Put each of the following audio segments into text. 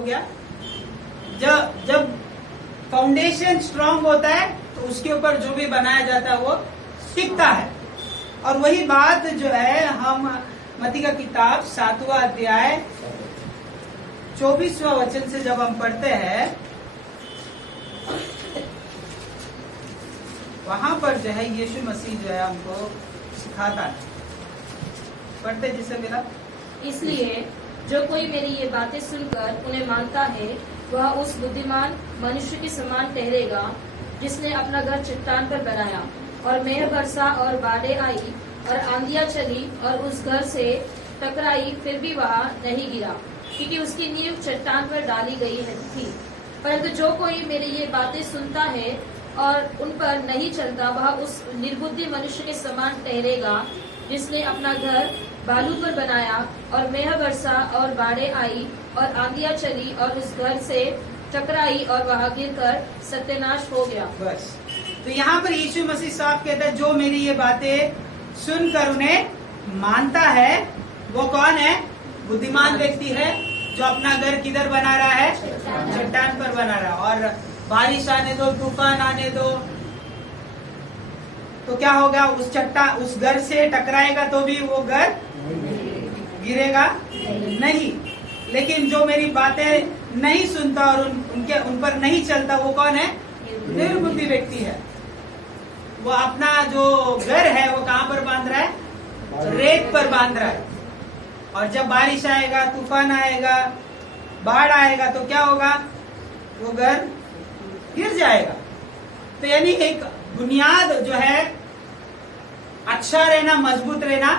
हो गया। जब फाउंडेशन स्ट्रांग होता है तो उसके ऊपर जो भी बनाया जाता है वो टिकता है। और वही बात जो है हम मत्ती का किताब 7वां अध्याय 24वां वचन से जब हम पढ़ते हैं, वहां पर जो है यीशु मसीह जो है हमको सिखाता है। पढ़ते जिसे मिला, इसलिए जो कोई मेरी ये बातें सुनकर उन्हें मानता है वह उस बुद्धिमान मनुष्य के समान ठहरेगा जिसने अपना घर चट्टान पर बनाया, और मेघ बरसा और बाढ़ें आई और आंधियां चली और उस घर से टकराई, फिर भी वह नहीं गिरा क्योंकि उसकी नींव चट्टान पर डाली गई थी। परंतु जो कोई मेरी ये बातें सुनता है और उन पर नहीं चलता वह उस निर्बुद्धि मनुष्य के समान ठहरेगा जिसने अपना घर बालू पर बनाया, और मेघ बरसा और बाढ़ें आई और आंधियां चली और उस घर से टकराई और वह गिरकर सत्यानाश हो गया। बस। तो यहाँ पर यीशु मसीह साहब कहता है जो मेरी ये बातें सुनकर उन्हें मानता है वो कौन है? बुद्धिमान व्यक्ति है जो अपना घर किधर बना रहा है? चट्टान पर बना रहा है। और बारिश आने दो, तूफान आने दो, तो क्या होगा? उस घर से टकराएगा तो भी वो घर गिरेगा नहीं। लेकिन जो मेरी बातें नहीं सुनता और उन पर नहीं चलता वो कौन है? निर्बुद्धि व्यक्ति है। वो अपना जो घर है वो कहाँ पर बांध रहा है? रेत पर बांध रहा है। और जब बारिश आएगा, तूफान आएगा, बाढ़ आएगा तो क्या होगा? वो घर गिर जाएगा। तो यानी एक बुनियाद जो है अच्छा रहना, मजबूत रहना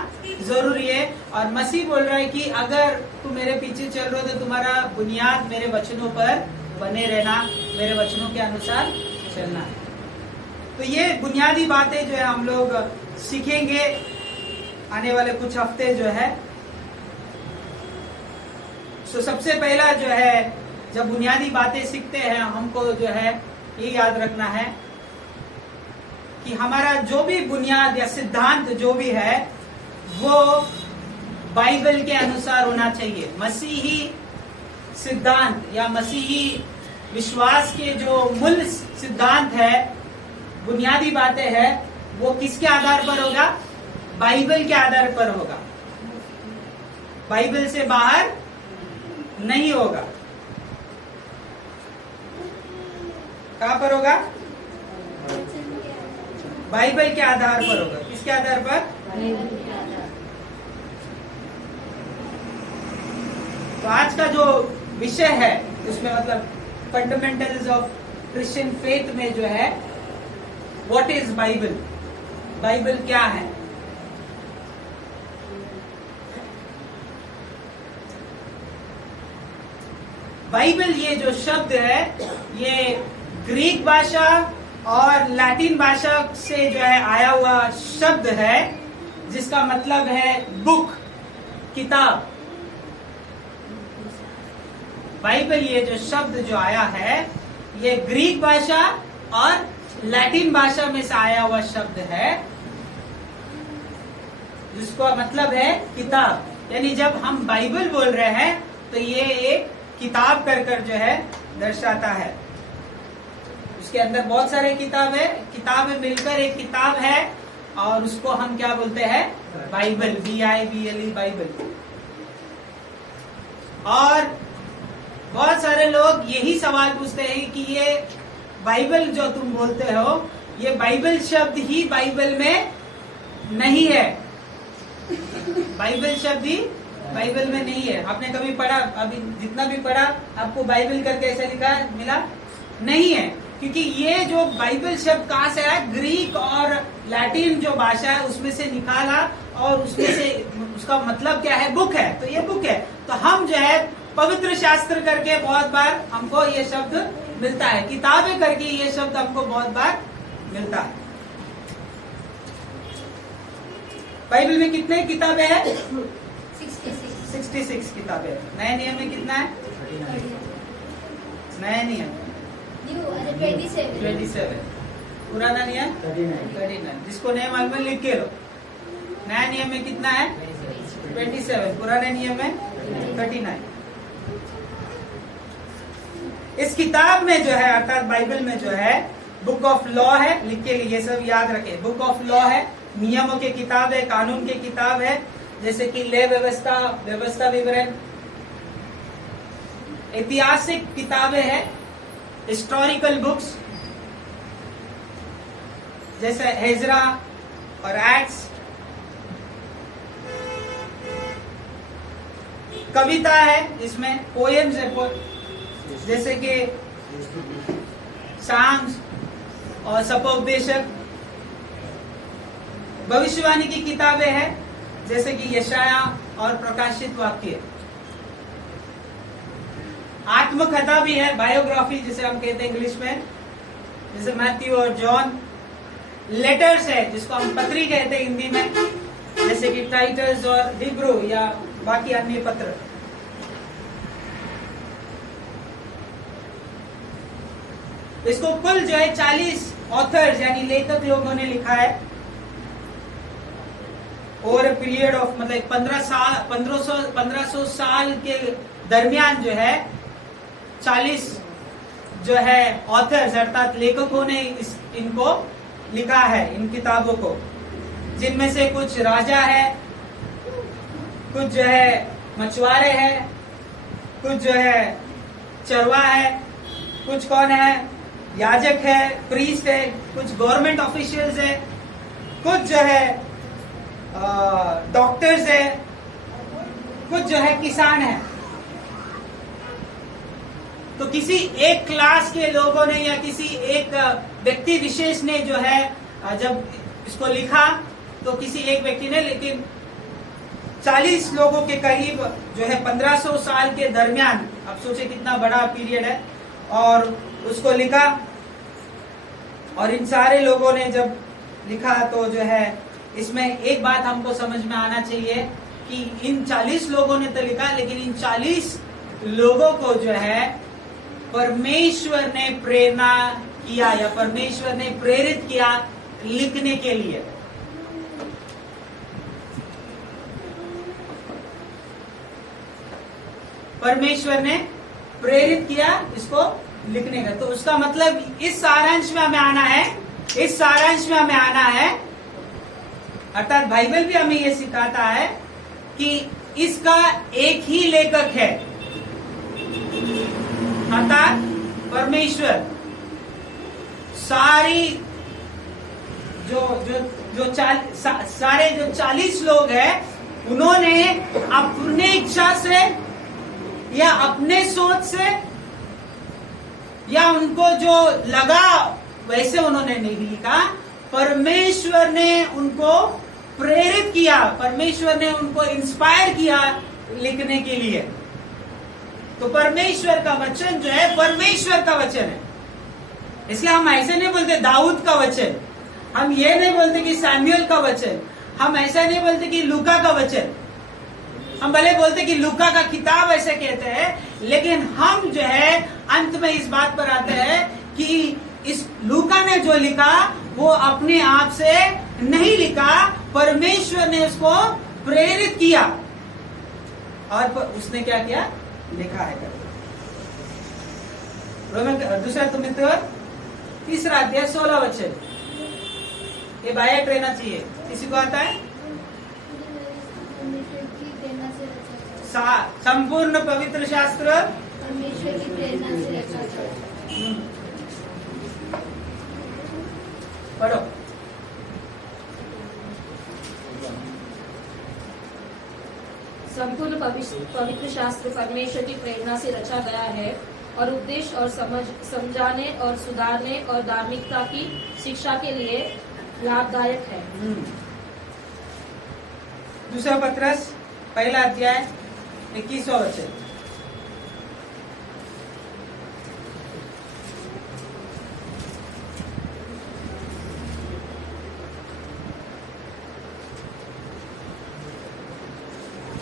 जरूरी है। और मसीह बोल रहा है कि अगर तुम मेरे पीछे चल रहे हो तो तुम्हारा बुनियाद मेरे वचनों पर बने रहना, मेरे वचनों के अनुसार चलना है। तो ये बुनियादी बातें जो है हम लोग सीखेंगे आने वाले कुछ हफ्ते जो है। तो सबसे पहला जो है जब बुनियादी बातें सीखते हैं हमको जो है ये याद रखना है कि हमारा जो भी बुनियाद या सिद्धांत जो भी है वो बाइबल के अनुसार होना चाहिए। मसीही सिद्धांत या मसीही विश्वास के जो मूल सिद्धांत है, बुनियादी बातें हैं, वो किसके आधार पर होगा? बाइबल के आधार पर होगा। बाइबल से बाहर नहीं होगा। कहां पर होगा? बाइबल के आधार पर होगा। किसके आधार पर? तो आज का जो विषय है उसमें मतलब फंडामेंटल्स ऑफ क्रिश्चियन फेथ में जो है व्हाट इज बाइबल, बाइबल क्या है। बाइबल ये जो शब्द है ये ग्रीक भाषा और लैटिन भाषा से जो है आया हुआ शब्द है जिसका मतलब है बुक, किताब। बाइबल ये जो शब्द जो आया है ये ग्रीक भाषा और लैटिन भाषा में से आया हुआ शब्द है जिसका मतलब है किताब। यानी जब हम बाइबल बोल रहे हैं तो ये एक किताब कर जो है दर्शाता है। उसके अंदर बहुत सारे किताबें मिलकर एक किताब है और उसको हम क्या बोलते हैं? Bible, BIBLE, Bible. और बहुत सारे लोग यही सवाल पूछते हैं कि ये बाइबल जो तुम बोलते हो ये बाइबल शब्द ही बाइबल में नहीं है। बाइबल शब्द ही बाइबल में नहीं है। आपने कभी पढ़ा? अभी जितना भी पढ़ा आपको बाइबल करके ऐसा लिखा मिला? नहीं है। क्योंकि ये जो बाइबल शब्द कहाँ से आया? ग्रीक और लैटिन जो भाषा है उसमें से निकाला और उसमें से उसका मतलब क्या है? बुक है। तो ये बुक है। तो हम जो है पवित्र शास्त्र करके बहुत बार हमको ये शब्द मिलता है, किताबें करके ये शब्द हमको बहुत बार मिलता है। बाइबल में कितने किताबें हैं? 66 किताबें। नए नियम में कितना है? नया नियम 27। पुराना नियम 39। जिसको नया मालूम है लिख के लो। नया नियम में कितना है? 27। पुराने नियम में 39। इस किताब में जो है अर्थात बाइबल में जो है बुक ऑफ लॉ है, लिख के लिए सब याद रखें। बुक ऑफ लॉ है, नियमों की किताब है, कानून की किताब है, जैसे कि ले व्यवस्था, व्यवस्था विवरण, ऐतिहासिक किताबें हैं, हिस्टोरिकल बुक्स जैसे हेजरा और एक्ट्स, कविता है, इसमें पोएम्स है, जैसे कि साम्स और सपोपदेशक, भविष्यवाणी की किताबें हैं जैसे कि यशाया और प्रकाशित वाक्य, आत्मकथा भी है, बायोग्राफी जिसे हम कहते हैं इंग्लिश में, जैसे मैथ्यू और जॉन, लेटर्स है जिसको हम पत्री कहते हैं हिंदी में, जैसे कि टाइटस और हिब्रू या बाकी अन्य पत्र। इसको कुल जो है 40 ऑथर्स यानी लेखक लोगों ने लिखा है ओवर ए पीरियड ऑफ, मतलब 1500 साल के दरमियान जो है 40 जो है ऑथर्स अर्थात लेखकों ने इनको लिखा है, इन किताबों को, जिनमें से कुछ राजा है, कुछ जो है मछुआरे हैं, कुछ जो है चरवा है, कुछ कौन है याजक है, प्रीस्ट है, कुछ गवर्नमेंट ऑफिशियल्स है, कुछ जो है डॉक्टर्स है, कुछ जो है किसान है। तो किसी एक क्लास के लोगों ने या किसी एक व्यक्ति विशेष ने जो है जब इसको लिखा तो किसी एक व्यक्ति ने, लेकिन 40 लोगों के करीब जो है 1500 साल के दरमियान, अब सोचे कितना बड़ा पीरियड है, और उसको लिखा। और इन सारे लोगों ने जब लिखा तो जो है इसमें एक बात हमको समझ में आना चाहिए कि इन 40 लोगों ने तो लिखा, लेकिन इन 40 लोगों को जो है परमेश्वर ने प्रेरणा किया या परमेश्वर ने प्रेरित किया लिखने के लिए। परमेश्वर ने प्रेरित किया इसको लिखने का। तो उसका मतलब इस सारांश में हमें आना है, इस सारांश में हमें आना है, अर्थात बाइबल भी हमें यह सिखाता है कि इसका एक ही लेखक है, अर्थात परमेश्वर। सारी सारे जो 40 लोग हैं उन्होंने अपने इच्छा से या अपने सोच से या उनको जो लगा वैसे उन्होंने नहीं लिखा, परमेश्वर ने उनको प्रेरित किया, परमेश्वर ने उनको इंस्पायर किया लिखने के लिए। तो परमेश्वर का वचन जो है परमेश्वर का वचन है। इसलिए हम ऐसे नहीं बोलते दाऊद का वचन, हम ये नहीं बोलते कि सैमुअल का वचन, हम ऐसा नहीं बोलते कि लूका का वचन। हम भले बोलते कि लूका का किताब ऐसे कहते हैं, लेकिन हम जो है अंत में इस बात पर आते हैं कि इस लूका ने जो लिखा वो अपने आप से नहीं लिखा, परमेश्वर ने उसको प्रेरित किया और उसने क्या किया, लिखा है। दूसरा तिमुथियुस 3 अध्याय 16 वचन, ये बायट रहना चाहिए। किसी को आता है? संपूर्ण पवित्र शास्त्र परमेश्वर की प्रेरणा से रचा गया। पढ़ो। संपूर्ण पवित्र शास्त्र परमेश्वर की प्रेरणा से रचा गया है और उपदेश और समझाने और सुधारने और धार्मिकता की शिक्षा के लिए लाभदायक है। दूसरा पत्रस 1 अध्याय 21वां वचन।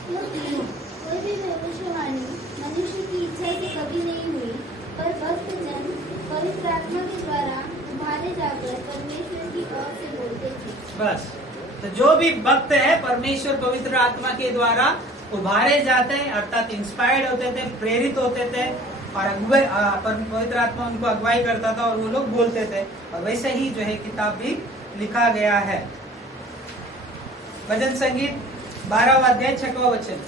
कोई भी भविष्यवाणी मनुष्य की इच्छा से कभी नहीं हुई, पर भक्त जन पवित्र आत्मा के द्वारा उभारे जाकर परमेश्वर की ओर से बोलते थे। बस, तो जो भी भक्त है परमेश्वर पवित्र आत्मा के द्वारा उभारे जाते हैं, अर्थात इंस्पायर्ड होते थे, प्रेरित होते थे, और पवित्र आत्मा उनको अगुवाई करता था और वो लोग बोलते थे, और वैसे ही जो है किताब भी लिखा गया है। भजन संगीत 12वां अध्याय 6वां वचन।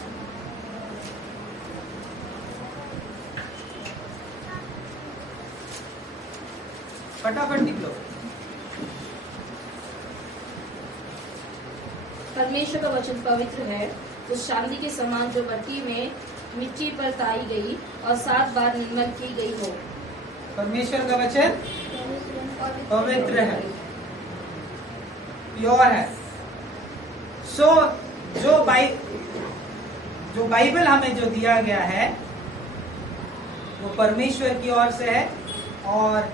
फटाफट निकलो। परमेश्वर का वचन पवित्र है, उस चांदी के समान जो मिट्टी पर ताई गई और 7 बार निर्मल की गई हो। परमेश्वर का वचन पवित्र है, प्योर है। सो जो बाइबल हमें जो दिया गया है वो परमेश्वर की ओर से है, और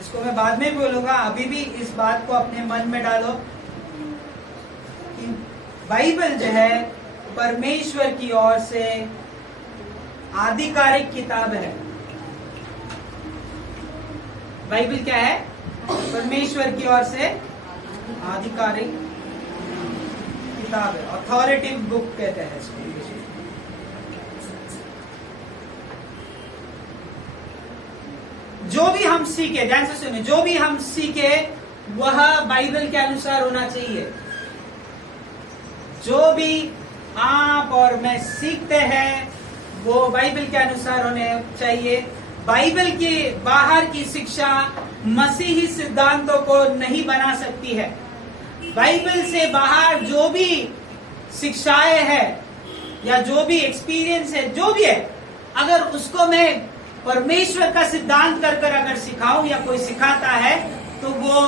इसको मैं बाद में बोलूंगा, अभी भी इस बात को अपने मन में डालो कि बाइबल जो है परमेश्वर की ओर से आधिकारिक किताब है। बाइबल क्या है? परमेश्वर की ओर से आधिकारिक किताब है, अथॉरिटिव बुक कहते हैं इसको। जो भी हम सीखे, ध्यान से सुनिए, जो भी हम सीखे वह बाइबल के अनुसार होना चाहिए। जो भी आप और मैं सीखते हैं वो बाइबल के अनुसार होने चाहिए। बाइबल के बाहर की शिक्षा मसीही सिद्धांतों को नहीं बना सकती है। बाइबल से बाहर जो भी शिक्षाएं है या जो भी एक्सपीरियंस है, जो भी है, अगर उसको मैं परमेश्वर का सिद्धांत कर कर अगर सिखाऊं या कोई सिखाता है तो वो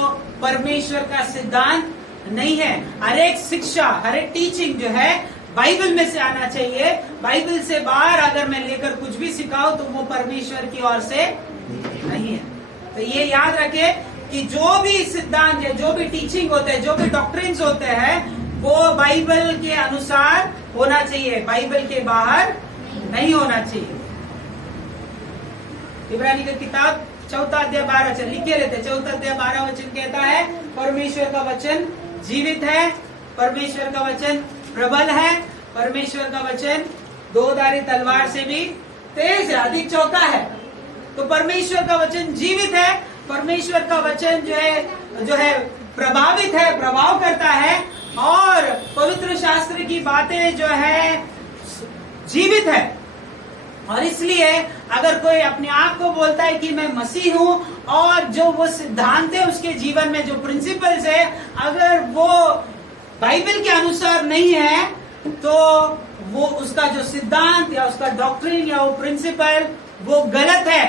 परमेश्वर का सिद्धांत नहीं है। हर एक शिक्षा, हर एक टीचिंग जो है बाइबल में से आना चाहिए। बाइबल से बाहर अगर मैं लेकर कुछ भी सिखाऊं तो वो परमेश्वर की ओर से नहीं है। तो ये याद रखे कि जो भी सिद्धांत है, जो भी टीचिंग होते हैं, जो भी डॉक्ट्रिन्स होते हैं, वो बाइबल के अनुसार होना चाहिए, बाइबल के बाहर नहीं होना चाहिए। इब्रानी की किताब 4 अध्याय 12 वचन लिख के लेते। 4 अध्याय 12 वचन कहता है परमेश्वर का वचन जीवित है, परमेश्वर का वचन प्रबल है, परमेश्वर का वचन 2 धारी तलवार से भी तेज है, अधिक चौका है। तो परमेश्वर का वचन जीवित है, परमेश्वर का वचन जो है प्रभावित है, प्रभाव करता है, और पवित्र शास्त्र की बातें जो है जीवित है। और इसलिए अगर कोई अपने आप को बोलता है कि मैं मसीह हूं और जो वो सिद्धांत है उसके जीवन में जो प्रिंसिपल्स है अगर वो बाइबल के अनुसार नहीं है तो वो उसका जो सिद्धांत या उसका डॉक्ट्रिन या वो प्रिंसिपल वो गलत है,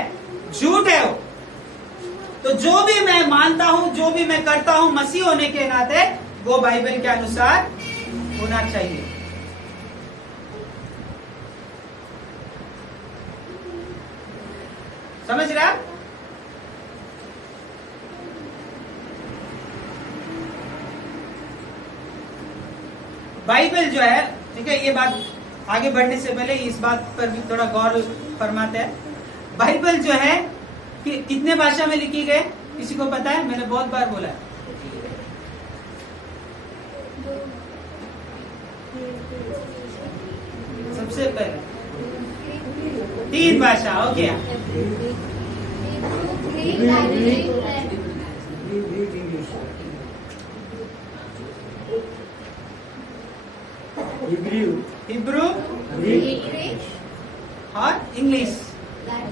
झूठ है वो। तो जो भी मैं मानता हूं, जो भी मैं करता हूं मसीह होने के नाते वो बाइबल के अनुसार होना चाहिए। समझ रहे आप? बाइबल जो है, ठीक है, ये बात आगे बढ़ने से पहले इस बात पर भी थोड़ा गौर फरमाते हैं। बाइबल जो है कि कितने भाषा में लिखी गई, किसी को पता है? मैंने बहुत बार बोला है। सबसे पहले 3 भाषा हो गया। हिब्रू और इंग्लिश,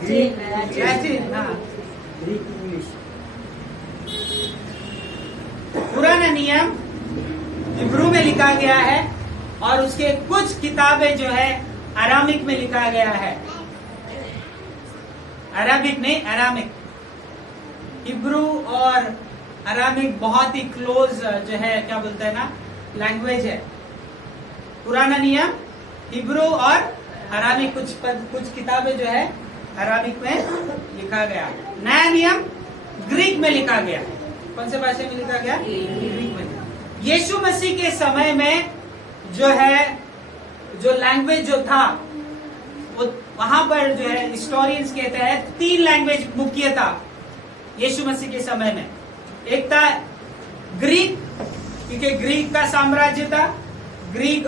लैटिन। हाँ, पुराना नियम हिब्रू में लिखा गया है और उसके कुछ किताबें जो है अरामिक में लिखा गया है। अराबिक नहीं, अरामिक। हिब्रू और अरामिक बहुत ही क्लोज जो है, क्या बोलते हैं ना, लैंग्वेज है। पुराना नियम हिब्रू और अरामिक, कुछ किताबें जो है अरामिक में लिखा गया। नया नियम ग्रीक में लिखा गया। कौन से भाषा में लिखा गया? ग्रीक में। यीशु मसीह के समय में जो है जो लैंग्वेज जो था वो वहां पर जो है हिस्टोरियंस कहते हैं 3 लैंग्वेज मुख्य था यीशु मसीह के समय में। एक था ग्रीक, क्योंकि ग्रीक का साम्राज्य था। ग्रीक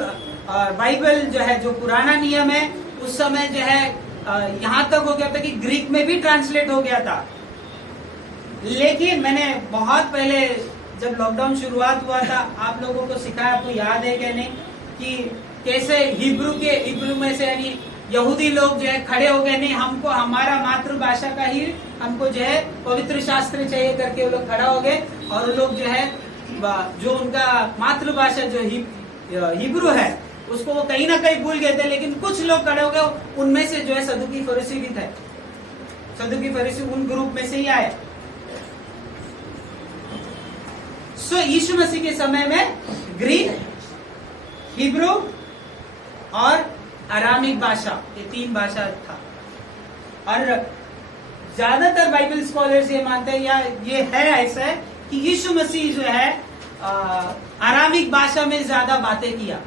और बाइबल जो है, जो पुराना नियम है, उस समय जो है यहाँ तक हो गया था कि ग्रीक में भी ट्रांसलेट हो गया था। लेकिन मैंने बहुत पहले जब लॉकडाउन शुरुआत हुआ था आप लोगों को सिखाया, आपको याद है क्या नहीं, कि कैसे हिब्रू में से यानी यहूदी लोग जो है खड़े हो गए, नहीं हमको हमारा मातृभाषा का ही हमको जो है पवित्र शास्त्र चाहिए करके वो लोग खड़ा हो गए। और वो लोग जो है जो उनका मातृभाषा जो हिब्रू है उसको वो कहीं ना कहीं भूल गए थे। लेकिन कुछ लोग खड़े हो गए, उनमें से जो है सदुकी फरीसी भी थे। सदुकी फरीसी उन ग्रुप में से ही आए। सो यीशु मसीह के समय में ग्रीक, हिब्रू और अरामिक भाषा, ये 3 भाषा था। और ज्यादातर बाइबल स्कॉलर्स ये मानते हैं या ये है ऐसा है कि यीशु मसीह जो है अरामिक भाषा में ज्यादा बातें किया।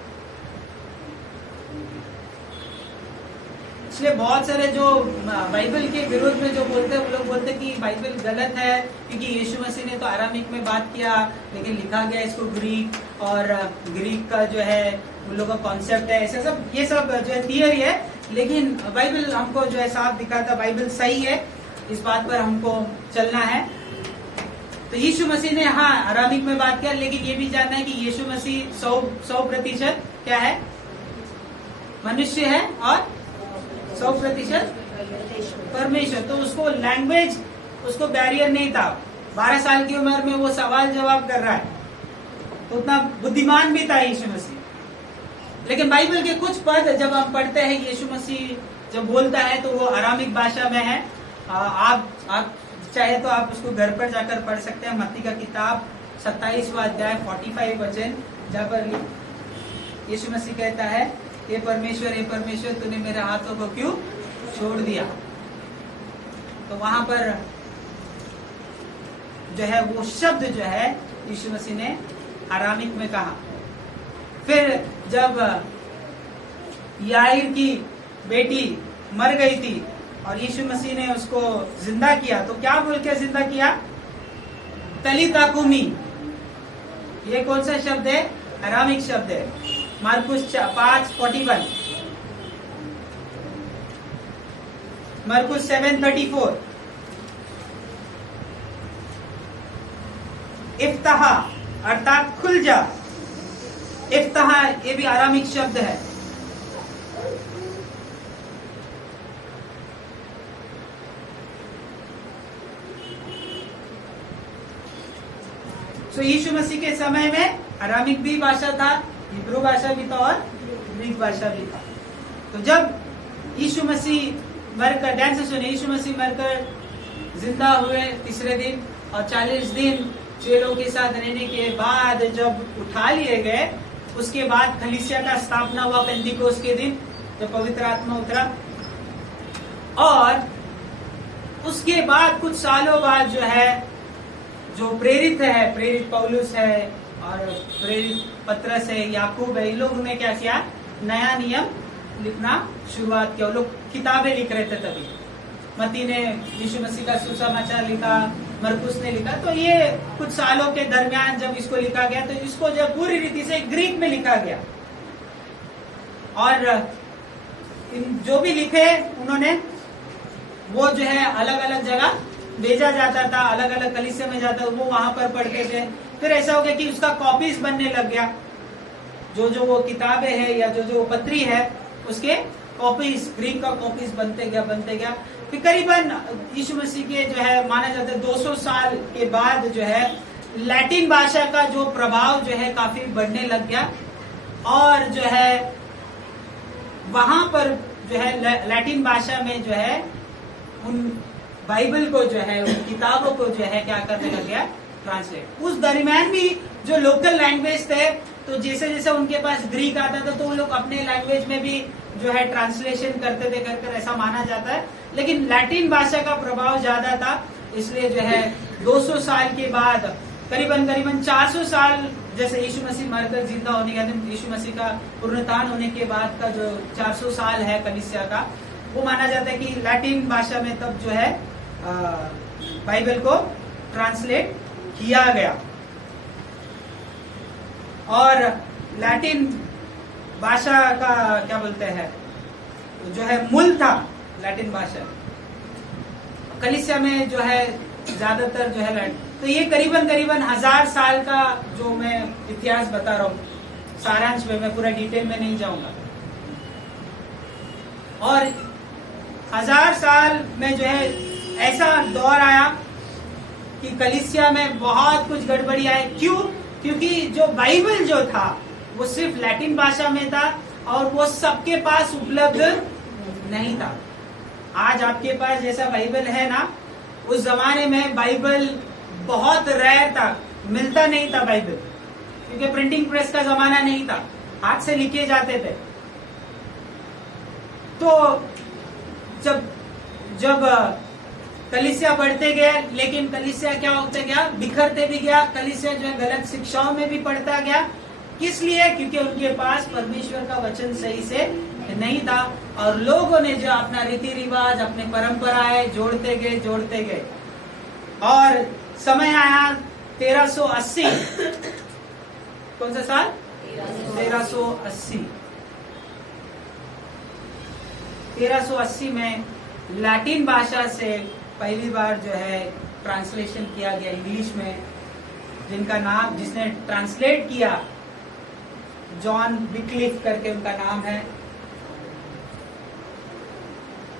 इसलिए बहुत सारे जो बाइबल के विरोध में जो बोलते हैं वो लोग बोलते हैं कि बाइबल गलत है क्योंकि यीशु मसीह ने तो अरामिक में बात किया, लेकिन लिखा गया इसको ग्रीक, और ग्रीक का जो है उन लोगों का कॉन्सेप्ट है, ऐसा सब ये सब जो है थियरी है। लेकिन बाइबल हमको जो है साफ दिखाता, बाइबल सही है, इस बात पर हमको चलना है। तो यीशु मसीह ने हाँ अरामिक में बात किया, लेकिन ये भी जानना है कि यीशु मसीह 100% क्या है, मनुष्य है और 100% परमेश्वर। तो उसको लैंग्वेज, उसको बैरियर नहीं था। 12 साल की उम्र में वो सवाल जवाब कर रहा है, तो उतना बुद्धिमान भी था यीशु मसीह। लेकिन बाइबल के कुछ पद जब हम पढ़ते हैं, यीशु मसीह जब बोलता है तो वो अरामिक भाषा में है। आप चाहे तो आप उसको घर पर जाकर पढ़ सकते हैं। मत्ती का किताब 27वां अध्याय 45 वचन, जहाँ पर यीशु मसीह कहता है, हे परमेश्वर तूने मेरे हाथों को क्यों छोड़ दिया। तो वहां पर जो है वो शब्द जो है यीशु मसीह ने अरामिक में कहा। फिर जब याईर की बेटी मर गई थी और यीशु मसीह ने उसको जिंदा किया, तो क्या बोल के जिंदा किया, तलीता कुमी। ये कौन सा शब्द है, अरामिक शब्द है। मार्कुस 5:41, मरकुस 7:34, इफ्ताहा अर्थात खुल जा। इफ्ताहा ये भी अरामिक शब्द है। तो यीशु मसीह के समय में अरामिक भी भाषा था, हिब्रू भाषा भी था और ग्रीक भाषा भी था। तो जब यीशु मसीह मरकर, ध्यान से सुनिए, यीशु मसीह मरकर जिंदा हुए तीसरे दिन और 40 दिन चेलों के साथ रहने के बाद जब उठा लिए गए, उसके बाद कलीसिया का स्थापना हुआ पेंतिकोस्त के दिन, जब पवित्र आत्मा उतरा। और उसके बाद कुछ सालों बाद जो है, जो प्रेरित है, प्रेरित पौलुस है और प्रेरित पत्रस है, याकूब है, इन लोगों ने क्या किया, नया नियम लिखना शुरुआत किया। वो लोग किताबें लिख रहे थे तभी। मत्ती ने यीशु मसीह का सुसमाचार लिखा, मरकुस ने लिखा। तो ये कुछ सालों के दरमियान जब इसको लिखा गया, तो इसको जब पूरी रीति से ग्रीक में लिखा गया। और जो भी लिखे उन्होंने, वो जो है अलग अलग जगह भेजा जाता था, अलग अलग कलीसिया में जाता, वो वहां पर पढ़ते थे। फिर ऐसा हो गया कि उसका कॉपीज बनने लग गया। जो वो किताबें है या जो पत्री है, उसके कॉपीज, ग्रीक का कॉपीज बनते गया। फिर करीबन यीशु मसीह के जो है माना जाता है 200 साल के बाद जो है लैटिन भाषा का जो प्रभाव जो है काफी बढ़ने लग गया। और जो है वहां पर जो है लैटिन भाषा में जो है उन बाइबल को जो है, उन किताबों को जो है क्या करने लग गया, ट्रांसलेट। उस दरमियान भी जो लोकल लैंग्वेज थे, तो जैसे जैसे उनके पास ग्रीक आता था, तो वो लोग अपने लैंग्वेज में भी जो है ट्रांसलेशन करते थे, कर ऐसा माना जाता है। लेकिन लैटिन भाषा का प्रभाव ज्यादा था, इसलिए जो है 200 साल के बाद, करीबन 400 साल, जैसे यीशु मसीह मरकर जिंदा होने के बाद, यीशु मसीह का पुनरुत्थान होने के बाद का जो 400 साल है कलीसिया का, वो माना जाता है कि लैटिन भाषा में तब जो है बाइबल को ट्रांसलेट किया गया। और लैटिन भाषा का क्या बोलते हैं, जो है मूल था, लैटिन भाषा। कलीसिया में जो है ज्यादातर जो है लैटिन। तो ये करीबन 1000 साल का जो मैं इतिहास बता रहा हूँ, सारांश में, मैं पूरा डिटेल में नहीं जाऊंगा। और 1000 साल में जो है ऐसा दौर आया कि कलीसिया में बहुत कुछ गड़बड़ी आई। क्यों? क्योंकि जो बाइबल जो था वो सिर्फ लैटिन भाषा में था और वो सबके पास उपलब्ध नहीं था। आज आपके पास जैसा बाइबल है ना, उस जमाने में बाइबल बहुत रेयर था, मिलता नहीं था बाइबल, क्योंकि प्रिंटिंग प्रेस का जमाना नहीं था, हाथ से लिखे जाते थे। तो जब कलीसिया बढ़ते गए, लेकिन कलीसिया क्या होते गया, बिखरते भी गया। कलीसिया जो है गलत शिक्षाओं में भी पड़ता गया। किस लिए? क्योंकि उनके पास परमेश्वर का वचन सही से नहीं था और लोगों ने जो अपना रीति रिवाज, अपने परंपराएं जोड़ते गए। और समय आया 1380। कौन सा साल? 1380। 1380 में लैटिन भाषा से पहली बार जो है ट्रांसलेशन किया गया इंग्लिश में, जिसने ट्रांसलेट किया, जॉन विक्लिफ करके उनका नाम है।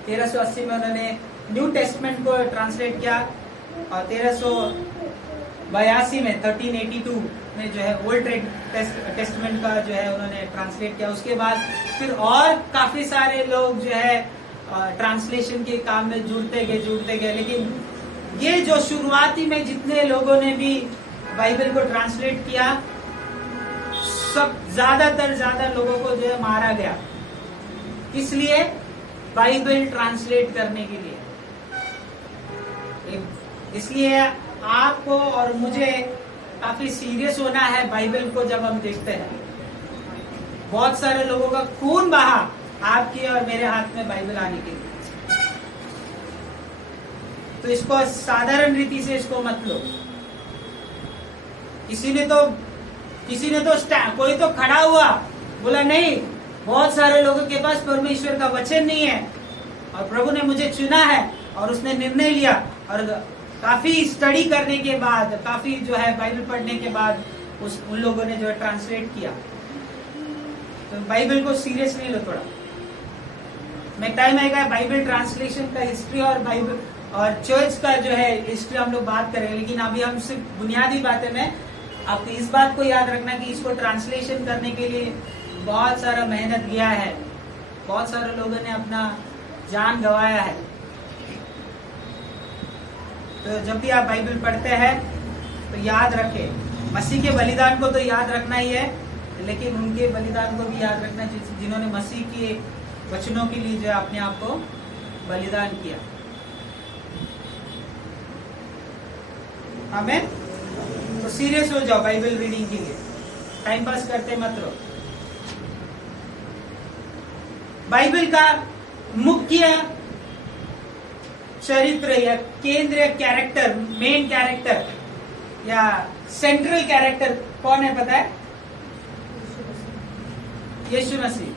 1380 में उन्होंने न्यू टेस्टमेंट को ट्रांसलेट किया और 1382 में 1382 में जो है ओल्ड टेस्टमेंट का जो है उन्होंने ट्रांसलेट किया। उसके बाद फिर और काफी सारे लोग जो है ट्रांसलेशन के काम में जुड़ते गए। लेकिन ये जो शुरुआती में जितने लोगों ने भी बाइबल को ट्रांसलेट किया, सब ज्यादा लोगों को जो है मारा गया। किस लिए? बाइबल ट्रांसलेट करने के लिए। इसलिए आपको और मुझे काफी सीरियस होना है बाइबल को जब हम देखते हैं। बहुत सारे लोगों का खून बहा आपके और मेरे हाथ में बाइबल आने के लिए। तो इसको साधारण रीति से इसको मत लो। किसी ने तो कोई तो खड़ा हुआ, बोला नहीं, बहुत सारे लोगों के पास परमेश्वर का वचन नहीं है और प्रभु ने मुझे चुना है, और उसने निर्णय लिया और काफी स्टडी करने के बाद, काफी जो है बाइबल पढ़ने के बाद उन लोगों ने जो है ट्रांसलेट किया। तो बाइबल को सीरियस नहीं लो थोड़ा। मैं टाइम आएगा बाइबल ट्रांसलेशन का हिस्ट्री और बाइबल और चर्च का जो है हिस्ट्री हम लोग बात करेंगे, लेकिन अभी हम सिर्फ बुनियादी बातें में आपको इस बात को याद रखना कि इसको ट्रांसलेशन करने के लिए बहुत सारा मेहनत किया है, बहुत सारे लोगों ने अपना जान गंवाया है। तो जब भी आप बाइबल पढ़ते हैं तो याद रखें, मसीह के बलिदान को तो याद रखना ही है, लेकिन उनके बलिदान को भी याद रखना चाहिए जिन्होंने मसीह के वचनों के लिए जो अपने आप को बलिदान किया। आमीन। तो सीरियस हो जाओ बाइबल रीडिंग के लिए, टाइम पास करते मत रहो। बाइबल का मुख्य चरित्र या केंद्रीय कैरेक्टर, मेन कैरेक्टर या सेंट्रल कैरेक्टर कौन है पता है? यीशु मसीह।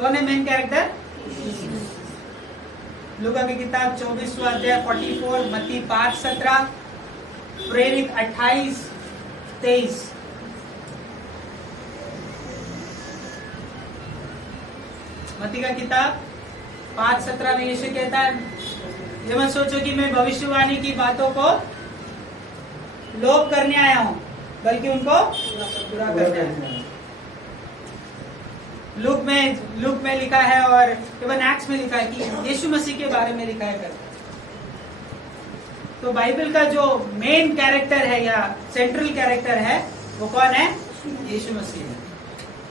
कौन है मेन कैरेक्टर? लूका की किताब 24वां अध्याय 44, मत्ती 5:17, प्रेरित 28:23। मत्ती का किताब 5:17 में यीशु कहता है, ये मत सोचो कि मैं भविष्यवाणी की बातों को लोप करने आया हूं, बल्कि उनको पूरा करने आया हूं। लूक में लिखा है और इवन एक्ट्स में लिखा है कि यीशु मसीह के बारे में लिखा है। तो बाइबल का जो मेन कैरेक्टर है या सेंट्रल कैरेक्टर है वो कौन है? यीशु मसीह है।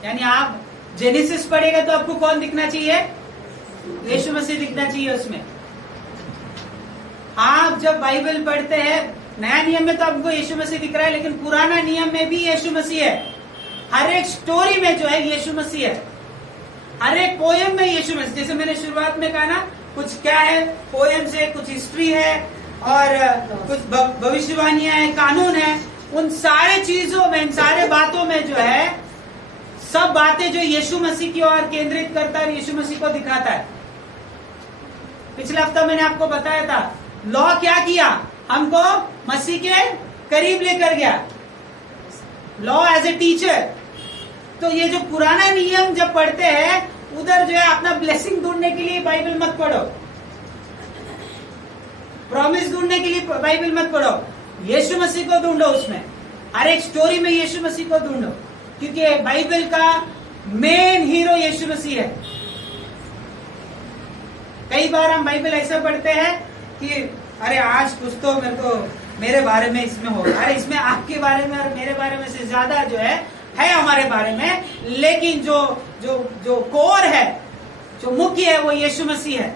यानी आप जेनेसिस पढ़ेगा तो आपको कौन दिखना चाहिए? यीशु मसीह दिखना चाहिए उसमें। आप जब बाइबल पढ़ते हैं, नया नियम में तो आपको यीशु मसीह दिख रहा है, लेकिन पुराना नियम में भी यीशु मसीह है। हर एक स्टोरी में जो है यीशु मसीह है, हर एक पोयम में यीशु मसीह। जैसे मैंने शुरुआत में कहा ना, कुछ क्या है पोयम्स है, कुछ हिस्ट्री है और कुछ भविष्यवाणियां है, कानून है, उन सारे चीजों में, इन सारे बातों में जो है, सब बातें जो यीशु मसीह की ओर केंद्रित करता है, यीशु मसीह को दिखाता है। पिछले हफ्ता मैंने आपको बताया था, लॉ क्या किया, हमको मसीह के करीब लेकर गया, लॉ एज ए टीचर। तो ये जो पुराना नियम जब पढ़ते हैं, उधर जो है अपना ब्लेसिंग ढूंढने के लिए बाइबल मत पढ़ो, प्रॉमिस ढूंढने के लिए बाइबल मत पढ़ो, यीशु मसीह को ढूंढो। उसमें हर एक स्टोरी में यीशु मसीह को ढूंढो, क्योंकि बाइबल का मेन हीरो यीशु मसीह है। कई बार हम बाइबल ऐसा पढ़ते हैं कि अरे आज कुछ तो मेरे बारे में इसमें होगा, अरे इसमें आपके बारे में और मेरे बारे में से ज्यादा जो है हमारे बारे में, लेकिन जो जो जो कोर है, जो मुख्य है, वो यीशु मसीह है।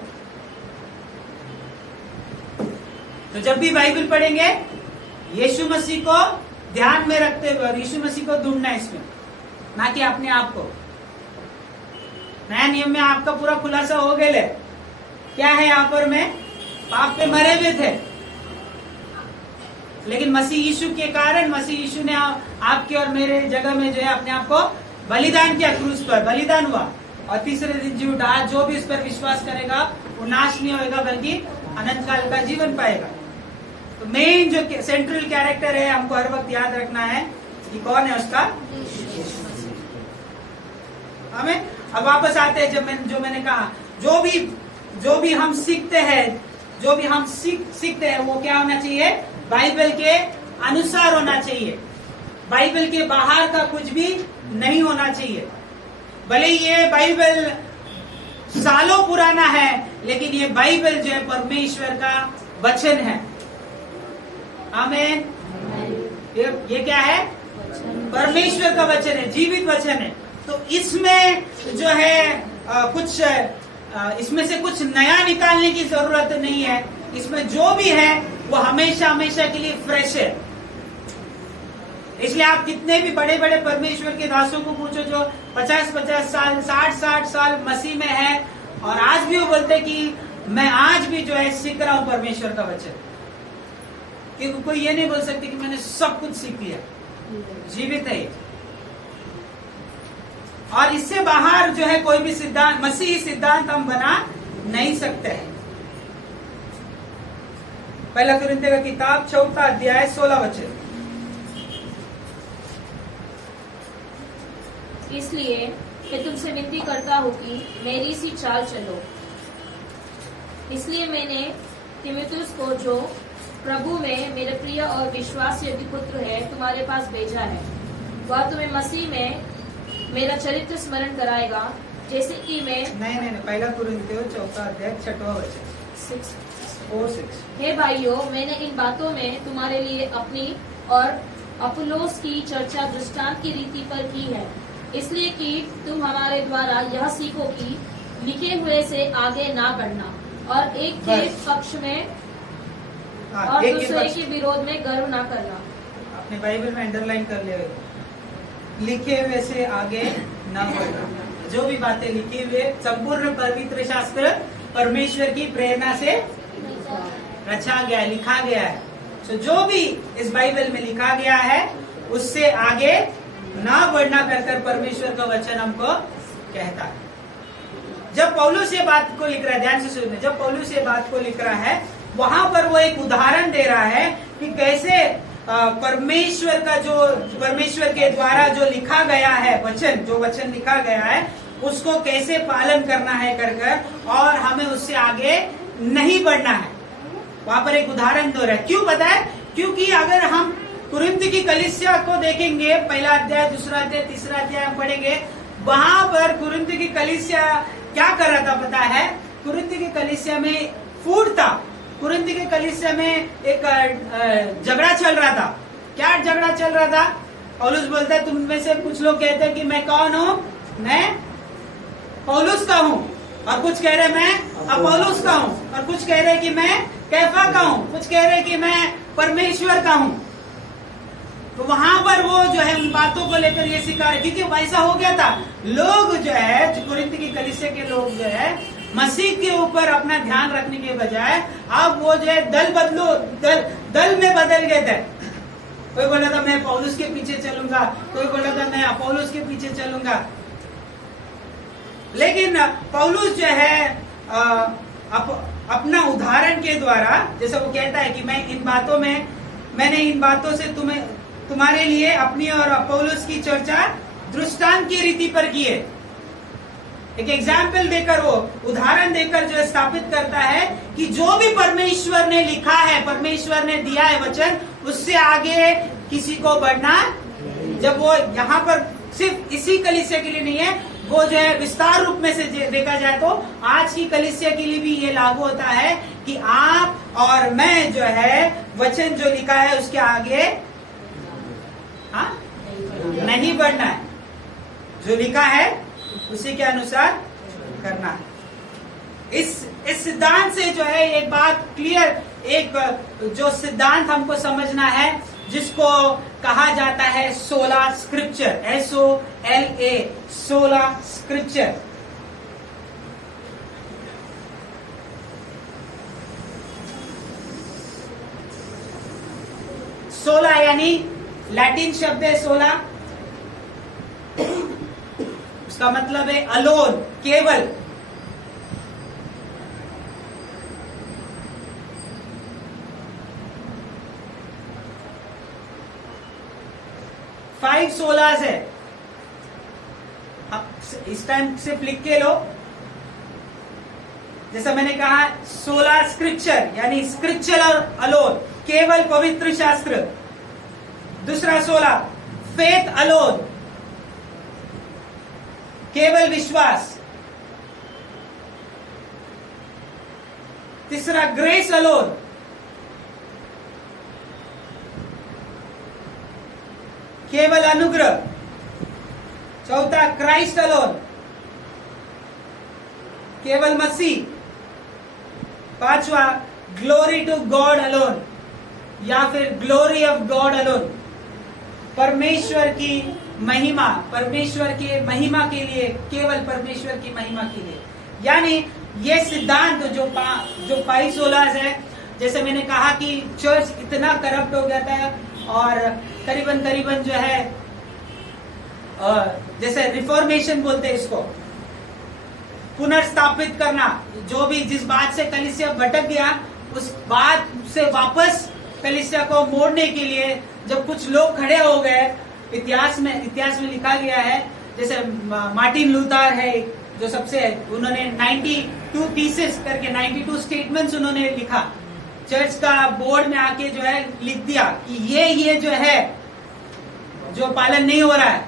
तो जब भी बाइबल पढ़ेंगे, यीशु मसीह को ध्यान में रखते हुए और यीशु मसीह को ढूंढना है इसमें, ना कि अपने आप को। नया नियम में आपका पूरा खुलासा हो गया क्या है, यहाँ पर मैं पाप पे मरे हुए थे, लेकिन मसीह यीशु के कारण मसीह यीशु ने आपके और मेरे जगह में जो है अपने आप को बलिदान किया, क्रूस पर बलिदान हुआ, और तीसरे दिन जी उठा। जो भी उस पर विश्वास करेगा वो नाश नहीं होगा, बल्कि अनंत काल का जीवन पाएगा। तो मेन जो सेंट्रल कैरेक्टर है, हमको हर वक्त याद रखना है कि कौन है उसका, हमें। अब वापस आते हैं, जो मैंने कहा, जो भी हम सीखते हैं, जो भी हम सीखते हैं, वो क्या होना चाहिए, बाइबल के अनुसार होना चाहिए, बाइबल के बाहर का कुछ भी नहीं होना चाहिए। भले ये बाइबल सालों पुराना है, लेकिन ये बाइबल जो है परमेश्वर का वचन है। आमीन। ये क्या है, परमेश्वर का वचन है, जीवित वचन है। तो इसमें जो है इसमें से कुछ नया निकालने की जरूरत नहीं है। इसमें जो भी है वो हमेशा हमेशा के लिए फ्रेश है। इसलिए आप कितने भी बड़े बड़े परमेश्वर के दासों को पूछो जो 50-50 साल 60-60 साल मसीह में है, और आज भी वो बोलते कि मैं आज भी जो है सीख रहा हूं परमेश्वर का वचन। क्योंकि कोई ये नहीं बोल सकते कि मैंने सब कुछ सीख लिया, जीवित है। और इससे बाहर जो है कोई भी सिद्धांत, मसीही सिद्धांत हम बना नहीं सकते हैं। पहला कुरिन्थियों का किताब 4 अध्याय 16 वचन। इसलिए मैं तुमसे विनती करता हूँ कि मेरी सी चाल चलो। इसलिए मैंने तीमुथियुस को, जो प्रभु में मेरे प्रिय और विश्वास योग्य पुत्र है, तुम्हारे पास भेजा है। वह तुम्हें मसीह में मेरा चरित्र स्मरण कराएगा, जैसे कि मैं नहीं, पहला कुरिन्थियों 4 अध्याय 6वां वचन। 4:6। हे भाइयों, मैंने इन बातों में तुम्हारे लिए अपनी और अपुल्लोस की चर्चा दृष्टांत की रीति पर की है, इसलिए कि तुम हमारे द्वारा यह सीखो कि लिखे हुए से आगे ना बढ़ना, और एक के पक्ष में और दूसरे के विरोध में गर्व ना करना। अपने बाइबल में अंडरलाइन कर ले, लिखे हुए से आगे ना बढ़ना। जो भी बातें लिखी हुए, संपूर्ण पवित्र शास्त्र परमेश्वर की प्रेरणा से रचा गया है, लिखा गया है। तो जो भी इस बाइबल में लिखा गया है उससे आगे ना बढ़ना कहकर परमेश्वर का वचन हमको कहता है। जब पौलुस ये बात को लिख रहा है, ध्यान से सुनिए, जब पौलुस ये बात को लिख रहा है, वहां पर वो एक उदाहरण दे रहा है कि कैसे परमेश्वर का जो परमेश्वर के द्वारा जो लिखा गया है वचन, जो वचन लिखा गया है उसको कैसे पालन करना है कर, और हमें उससे आगे नहीं बढ़ना है। वहां पर एक उदाहरण दे रहा है। क्यों पता है? क्योंकि अगर हम कुरिन्थ की कलीसिया को देखेंगे, पहला अध्याय, दूसरा अध्याय, तीसरा अध्याय हम पढ़ेंगे, वहां पर कुरिन्थ की कलीसिया क्या कर रहा था पता है? कुरिन्थ की कलीसिया में फूट था। कुरिन्थ की कलीसिया में एक झगड़ा चल रहा था। क्या झगड़ा चल रहा था? पौलुस बोलता है, तुम में से कुछ लोग कहते हैं कि मैं कौन हूँ? मैं पौलुस का हूँ, और कुछ कह रहे मैं अपोलोस का हूँ, और कुछ कह रहे कि मैं कैफा का हूँ, कुछ कह रहे कि मैं परमेश्वर का हूँ। तो वहां पर वो जो है उन बातों को लेकर ये सिखा रहे, क्योंकि वैसा हो गया था। लोग जो है, कुरिन्थ की कलीसिया के लोग जो है, मसीह के ऊपर अपना ध्यान रखने के बजाय अब वो जो है दल में बदल गए थे। कोई बोला था मैं पौलुस के पीछे चलूंगा, कोई बोला था मैं अपोलोस के पीछे चलूंगा। लेकिन पौलुस जो है अपना उदाहरण के द्वारा, जैसे वो कहता है कि मैंने इन बातों से तुम्हारे लिए अपनी और अपोलोस की चर्चा दृष्टांत की रीति पर की है। एक एग्जाम्पल देकर, वो उदाहरण देकर जो स्थापित करता है कि जो भी परमेश्वर ने लिखा है, परमेश्वर ने दिया है वचन, उससे आगे किसी को बढ़ना। जब वो यहाँ पर सिर्फ इसी कलीसिया के लिए नहीं है, वो जो है विस्तार रूप में से देखा जाए तो आज की कलीसिया के लिए भी ये लागू होता है कि आप और मैं जो है वचन जो लिखा है उसके आगे नहीं बढ़ना है। जो लिखा है उसी के अनुसार करना है। इस सिद्धांत से जो है एक बात क्लियर, एक जो सिद्धांत हमको समझना है जिसको कहा जाता है सोला स्क्रिप्चर, SOLA, सोला स्क्रिप्चर। सोला यानी लैटिन शब्द है सोला, उसका मतलब है अलोन, केवल। फाइव सोलास है। इस टाइम सिर्फ लिख के लो। जैसा मैंने कहा सोला स्क्रिप्चर यानी स्क्रिप्चर और अलोन, केवल पवित्र शास्त्र। दूसरा सोला फेथ अलोन, केवल विश्वास। तीसरा ग्रेस अलोन, केवल अनुग्रह। चौथा क्राइस्ट अलोन, केवल मसीह। पांचवा ग्लोरी टू गॉड अलोन या फिर ग्लोरी ऑफ गॉड अलोन, परमेश्वर की महिमा, परमेश्वर के महिमा के लिए, केवल परमेश्वर की महिमा के लिए। यानी ये सिद्धांत जो 5 सोलास है, जैसे मैंने कहा कि चर्च इतना करप्ट हो गया था और करीबन जो है जैसे रिफॉर्मेशन बोलते हैं इसको, पुनर्स्थापित करना। जो भी जिस बात से कलीसिया भटक गया उस बात से वापस कलीसिया को मोड़ने के लिए जब कुछ लोग खड़े हो गए, इतिहास में लिखा गया है, जैसे मार्टिन लूथर है जो सबसे, उन्होंने 92 थीसिस करके 92 स्टेटमेंट्स उन्होंने लिखा, चर्च का बोर्ड में आके जो है लिख दिया कि ये जो है जो पालन नहीं हो रहा है।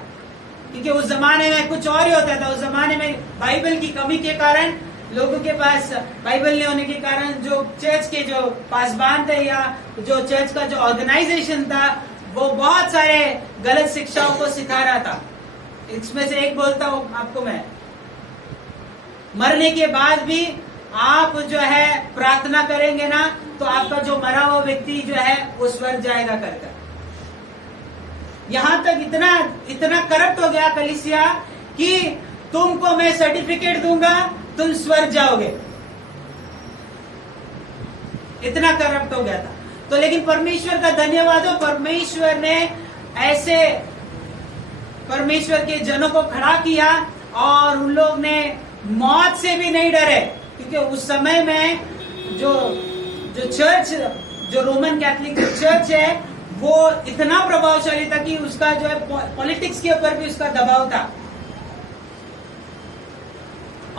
क्योंकि उस जमाने में कुछ और ही होता था। उस जमाने में बाइबल की कमी के कारण, लोगों के पास बाइबल नहीं होने के कारण, जो चर्च के जो पासबान थे या जो चर्च का जो ऑर्गेनाइजेशन था, वो बहुत सारे गलत शिक्षाओं को सिखा रहा था। इसमें से एक बोलता हूं आपको मैं, मरने के बाद भी आप जो है प्रार्थना करेंगे ना तो आपका जो मरा हुआ व्यक्ति जो है वो स्वर्ग जाएगा कर। यहां तक इतना करप्ट हो गया कलीसिया कि तुमको मैं सर्टिफिकेट दूंगा, तुम स्वर्ग जाओगे। इतना करप्ट हो गया था। तो लेकिन परमेश्वर का धन्यवाद हो, परमेश्वर ने ऐसे परमेश्वर के जनों को खड़ा किया और उन लोग ने मौत से भी नहीं डरे। क्योंकि उस समय में जो चर्च, जो रोमन कैथोलिक चर्च है, वो इतना प्रभावशाली था कि उसका जो है पॉलिटिक्स के ऊपर भी उसका दबाव था।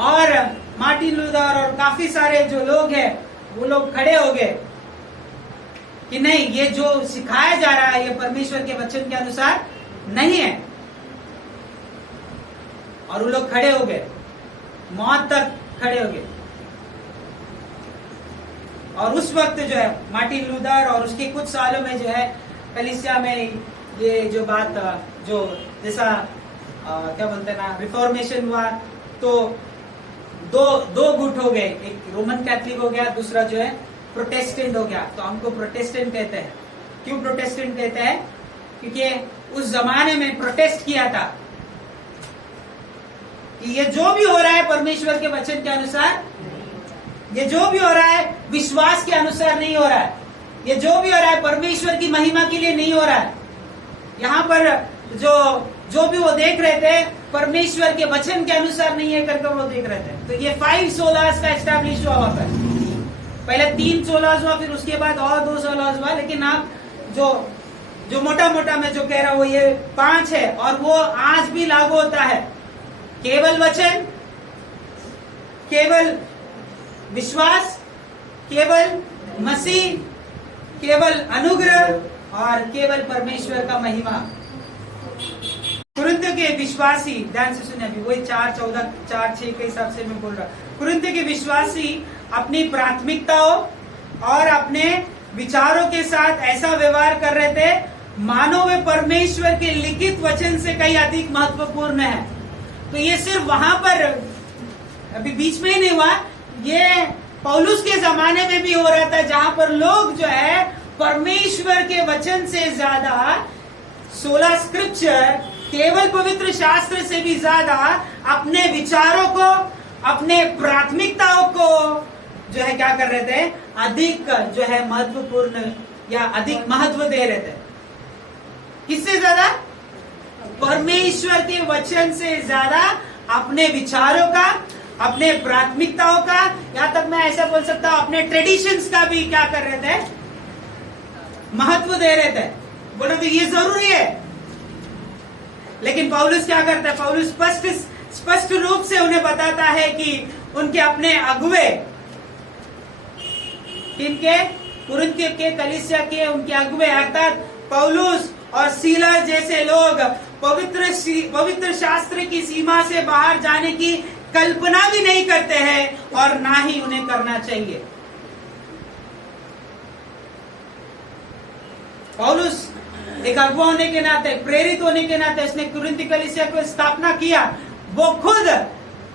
और मार्टिन लूथर और काफी सारे जो लोग हैं वो लोग खड़े हो गए कि नहीं, ये जो सिखाया जा रहा है ये परमेश्वर के वचन के अनुसार नहीं है। और वो लोग खड़े हो गए, मौत तक खड़े हो गए। और उस वक्त जो है मार्टिन लूथर और उसके कुछ सालों में जो है कलीसिया में ये जो बात, जो जैसा क्या बोलते हैं ना, रिफॉर्मेशन हुआ, तो दो गुट हो गए, एक रोमन कैथोलिक हो गया, दूसरा जो है प्रोटेस्टेंट हो गया। तो हमको प्रोटेस्टेंट कहते हैं। क्यों प्रोटेस्टेंट कहते हैं? क्योंकि उस जमाने में प्रोटेस्ट किया था कि ये जो भी हो रहा है परमेश्वर के वचन के अनुसार, ये जो भी हो रहा है विश्वास के अनुसार नहीं हो रहा है, ये जो भी हो रहा है परमेश्वर की महिमा के लिए नहीं हो रहा है। यहाँ पर जो भी वो देख रहे थे परमेश्वर के वचन के अनुसार नहीं है करके वो देख रहे थे। तो ये 5 सोलास का एस्टैब्लिश हुआ वहां पर। पहले 3 सोलास हुआ, फिर उसके बाद और 2 सोलास हुआ, लेकिन आप जो मोटा मोटा मैं जो कह रहा हूं वो ये 5 है, और वो आज भी लागू होता है। केवल वचन, केवल विश्वास, केवल मसीह, केवल अनुग्रह और केवल परमेश्वर का महिमा। कुरिन्थियों के विश्वासी, ध्यान से सुनिए, अभी वही 4:14, 4:6 के हिसाब से मैं बोल रहा हूं। कुरिन्थियों के विश्वासी अपनी प्राथमिकताओं और अपने विचारों के साथ ऐसा व्यवहार कर रहे थे मानो वे परमेश्वर के लिखित वचन से कहीं अधिक महत्वपूर्ण है। तो ये सिर्फ वहां पर अभी बीच में ही नहीं हुआ, ये पौलुस के जमाने में भी हो रहा था, जहां पर लोग जो है परमेश्वर के वचन से ज्यादा, 16 स्क्रिप्चर, केवल पवित्र शास्त्र से भी ज्यादा अपने विचारों को, अपने प्राथमिकताओं को जो है क्या कर रहे थे, अधिक जो है महत्वपूर्ण या अधिक महत्व दे रहे थे। किससे ज्यादा? परमेश्वर के वचन से ज्यादा अपने विचारों का, अपने प्राथमिकताओं का, या तक मैं ऐसा बोल सकता हूं अपने ट्रेडिशंस का भी क्या कर रहे थे, महत्व दे रहे थे। बोलो तो ये जरूरी है। लेकिन पौलुस क्या करता है? पौलुस स्पष्ट रूप से उन्हें बताता है कि उनके अपने अगुवे, किनके? कुरिन्थ के कलीसिया के उनके अगुवे अर्थात पौलुस और सीला जैसे लोग पवित्र शास्त्र की सीमा से बाहर जाने की कल्पना भी नहीं करते हैं और ना ही उन्हें करना चाहिए। पौलुस एक अगुवा होने के नाते, प्रेरित होने के नाते उसने कुरिन्थ कलीसिया को स्थापना किया। वो खुद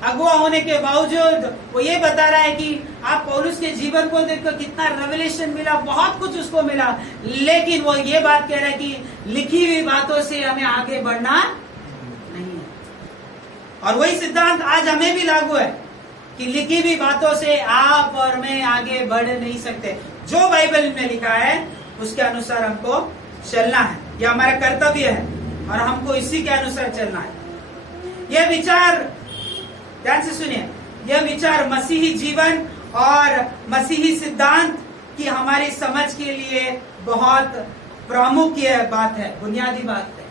अगुवा होने के बावजूद वो ये बता रहा है कि आप पौलुस के जीवन को देखकर कितना रेवलेशन मिला, बहुत कुछ उसको मिला, लेकिन वो ये बात कह रहा है कि लिखी हुई बातों से हमें आगे बढ़ना नहीं है। और वही सिद्धांत आज हमें भी लागू है कि लिखी हुई बातों से आप और मैं आगे बढ़ नहीं सकते। जो बाइबल में लिखा है उसके अनुसार हमको चलना है, यह हमारा कर्तव्य है और हमको इसी के अनुसार चलना है। यह विचार, ध्यान से सुनिए, यह विचार मसीही जीवन और मसीही सिद्धांत की हमारी समझ के लिए बहुत प्रमुख बात है, बुनियादी बात है।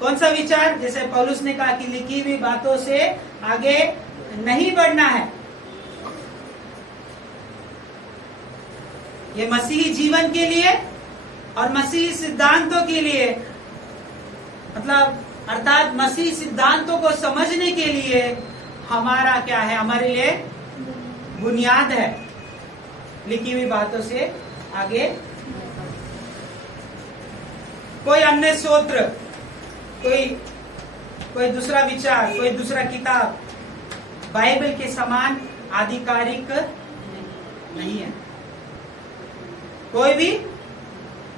कौन सा विचार? जैसे पौलुस ने कहा कि लिखी हुई बातों से आगे नहीं बढ़ना है। ये मसीही जीवन के लिए और मसीही सिद्धांतों के लिए, मतलब अर्थात मसीही सिद्धांतों को समझने के लिए हमारा क्या है, हमारे लिए बुनियाद है लिखी हुई बातों से आगे। कोई अन्य सूत्र, कोई दूसरा विचार, कोई दूसरा किताब बाइबल के समान आधिकारिक नहीं है। कोई भी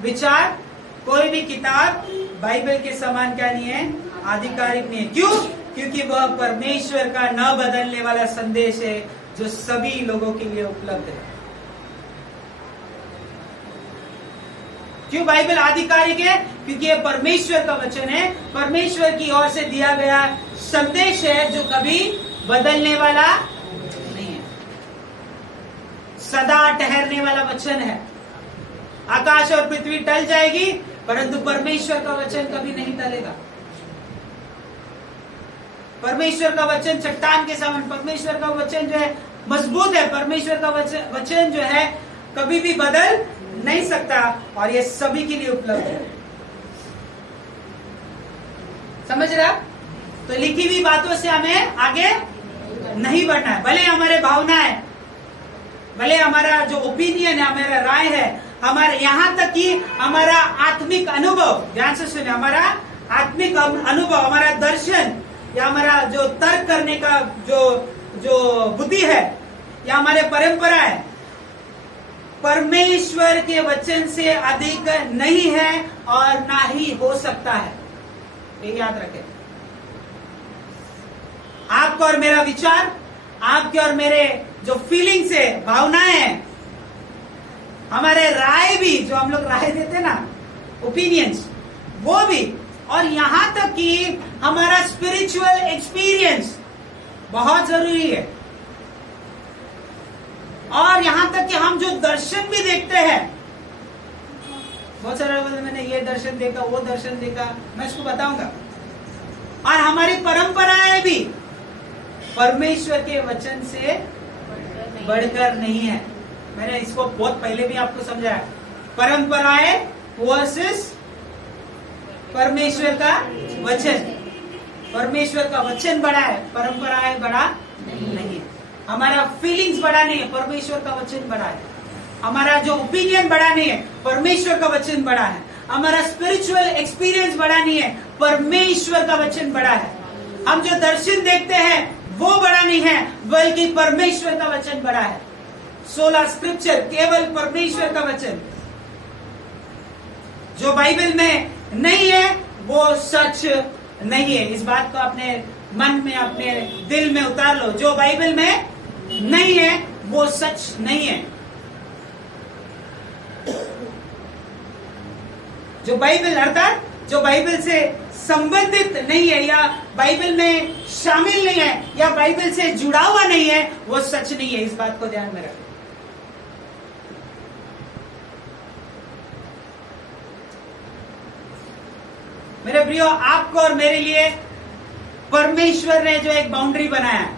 विचार, कोई भी किताब बाइबल के समान क्या नहीं है, आधिकारिक नहीं है। क्यों? क्योंकि वह परमेश्वर का न बदलने वाला संदेश है जो सभी लोगों के लिए उपलब्ध है। क्यों बाइबल आधिकारिक है? क्योंकि यह परमेश्वर का वचन है, परमेश्वर की ओर से दिया गया संदेश है जो कभी बदलने वाला नहीं है, सदा ठहरने वाला वचन है। आकाश और पृथ्वी टल जाएगी परंतु परमेश्वर का वचन कभी नहीं टलेगा। परमेश्वर का वचन चट्टान के समान, परमेश्वर का वचन जो है मजबूत है, परमेश्वर का वचन जो है कभी भी बदल नहीं सकता और ये सभी के लिए उपलब्ध है। समझ रहा? तो लिखी हुई बातों से हमें आगे नहीं बढ़ना है। भले हमारे भावनाएं, भले हमारा जो ओपिनियन है, हमारा राय है, हमारे यहाँ तक कि हमारा आत्मिक अनुभव, ध्यान से सुने, हमारा आत्मिक अनुभव, हमारा दर्शन या हमारा जो तर्क करने का जो बुद्धि है या हमारे परंपरा है, परमेश्वर के वचन से अधिक नहीं है और ना ही हो सकता है। ये याद रखें। आपका और मेरा विचार, आपके और मेरे जो फीलिंग्स है, भावनाएं हैं, हमारे राय भी, जो हम लोग राय देते ना, ओपिनियंस, वो भी, और यहां तक कि हमारा स्पिरिचुअल एक्सपीरियंस बहुत जरूरी है। और यहां तक कि हम जो दर्शन भी देखते हैं, बहुत सारे लोग मैंने ये दर्शन देखा, वो दर्शन देखा, मैं इसको बताऊंगा। और हमारी परंपराएं भी परमेश्वर के वचन से बढ़कर नहीं है। मैंने इसको बहुत पहले भी आपको समझाया, परंपराएं वर्सेस परमेश्वर का वचन। परमेश्वर का वचन बड़ा है, परंपराएं बड़ा नहीं है। हमारा फीलिंग्स बड़ा नहीं है, परमेश्वर का वचन बड़ा है। हमारा जो ओपिनियन बड़ा नहीं है, परमेश्वर का वचन बड़ा है। हमारा स्पिरिचुअल एक्सपीरियंस बड़ा नहीं है, परमेश्वर का वचन बड़ा है। हम जो दर्शन देखते हैं वो बड़ा नहीं है, बल्कि परमेश्वर का वचन बड़ा है। 16 स्क्रिप्चर केवल परमेश्वर का वचन। जो बाइबल में नहीं है वो सच नहीं है। इस बात को अपने मन में, अपने दिल में उतार लो। जो बाइबल में नहीं है वो सच नहीं है। जो बाइबल अर्थात जो बाइबल से संबंधित नहीं है, या बाइबल में शामिल नहीं है, या बाइबल से जुड़ा हुआ नहीं है, वो सच नहीं है। इस बात को ध्यान में रखें। मेरे प्रियो, आपको और मेरे लिए परमेश्वर ने जो एक बाउंड्री बनाया है,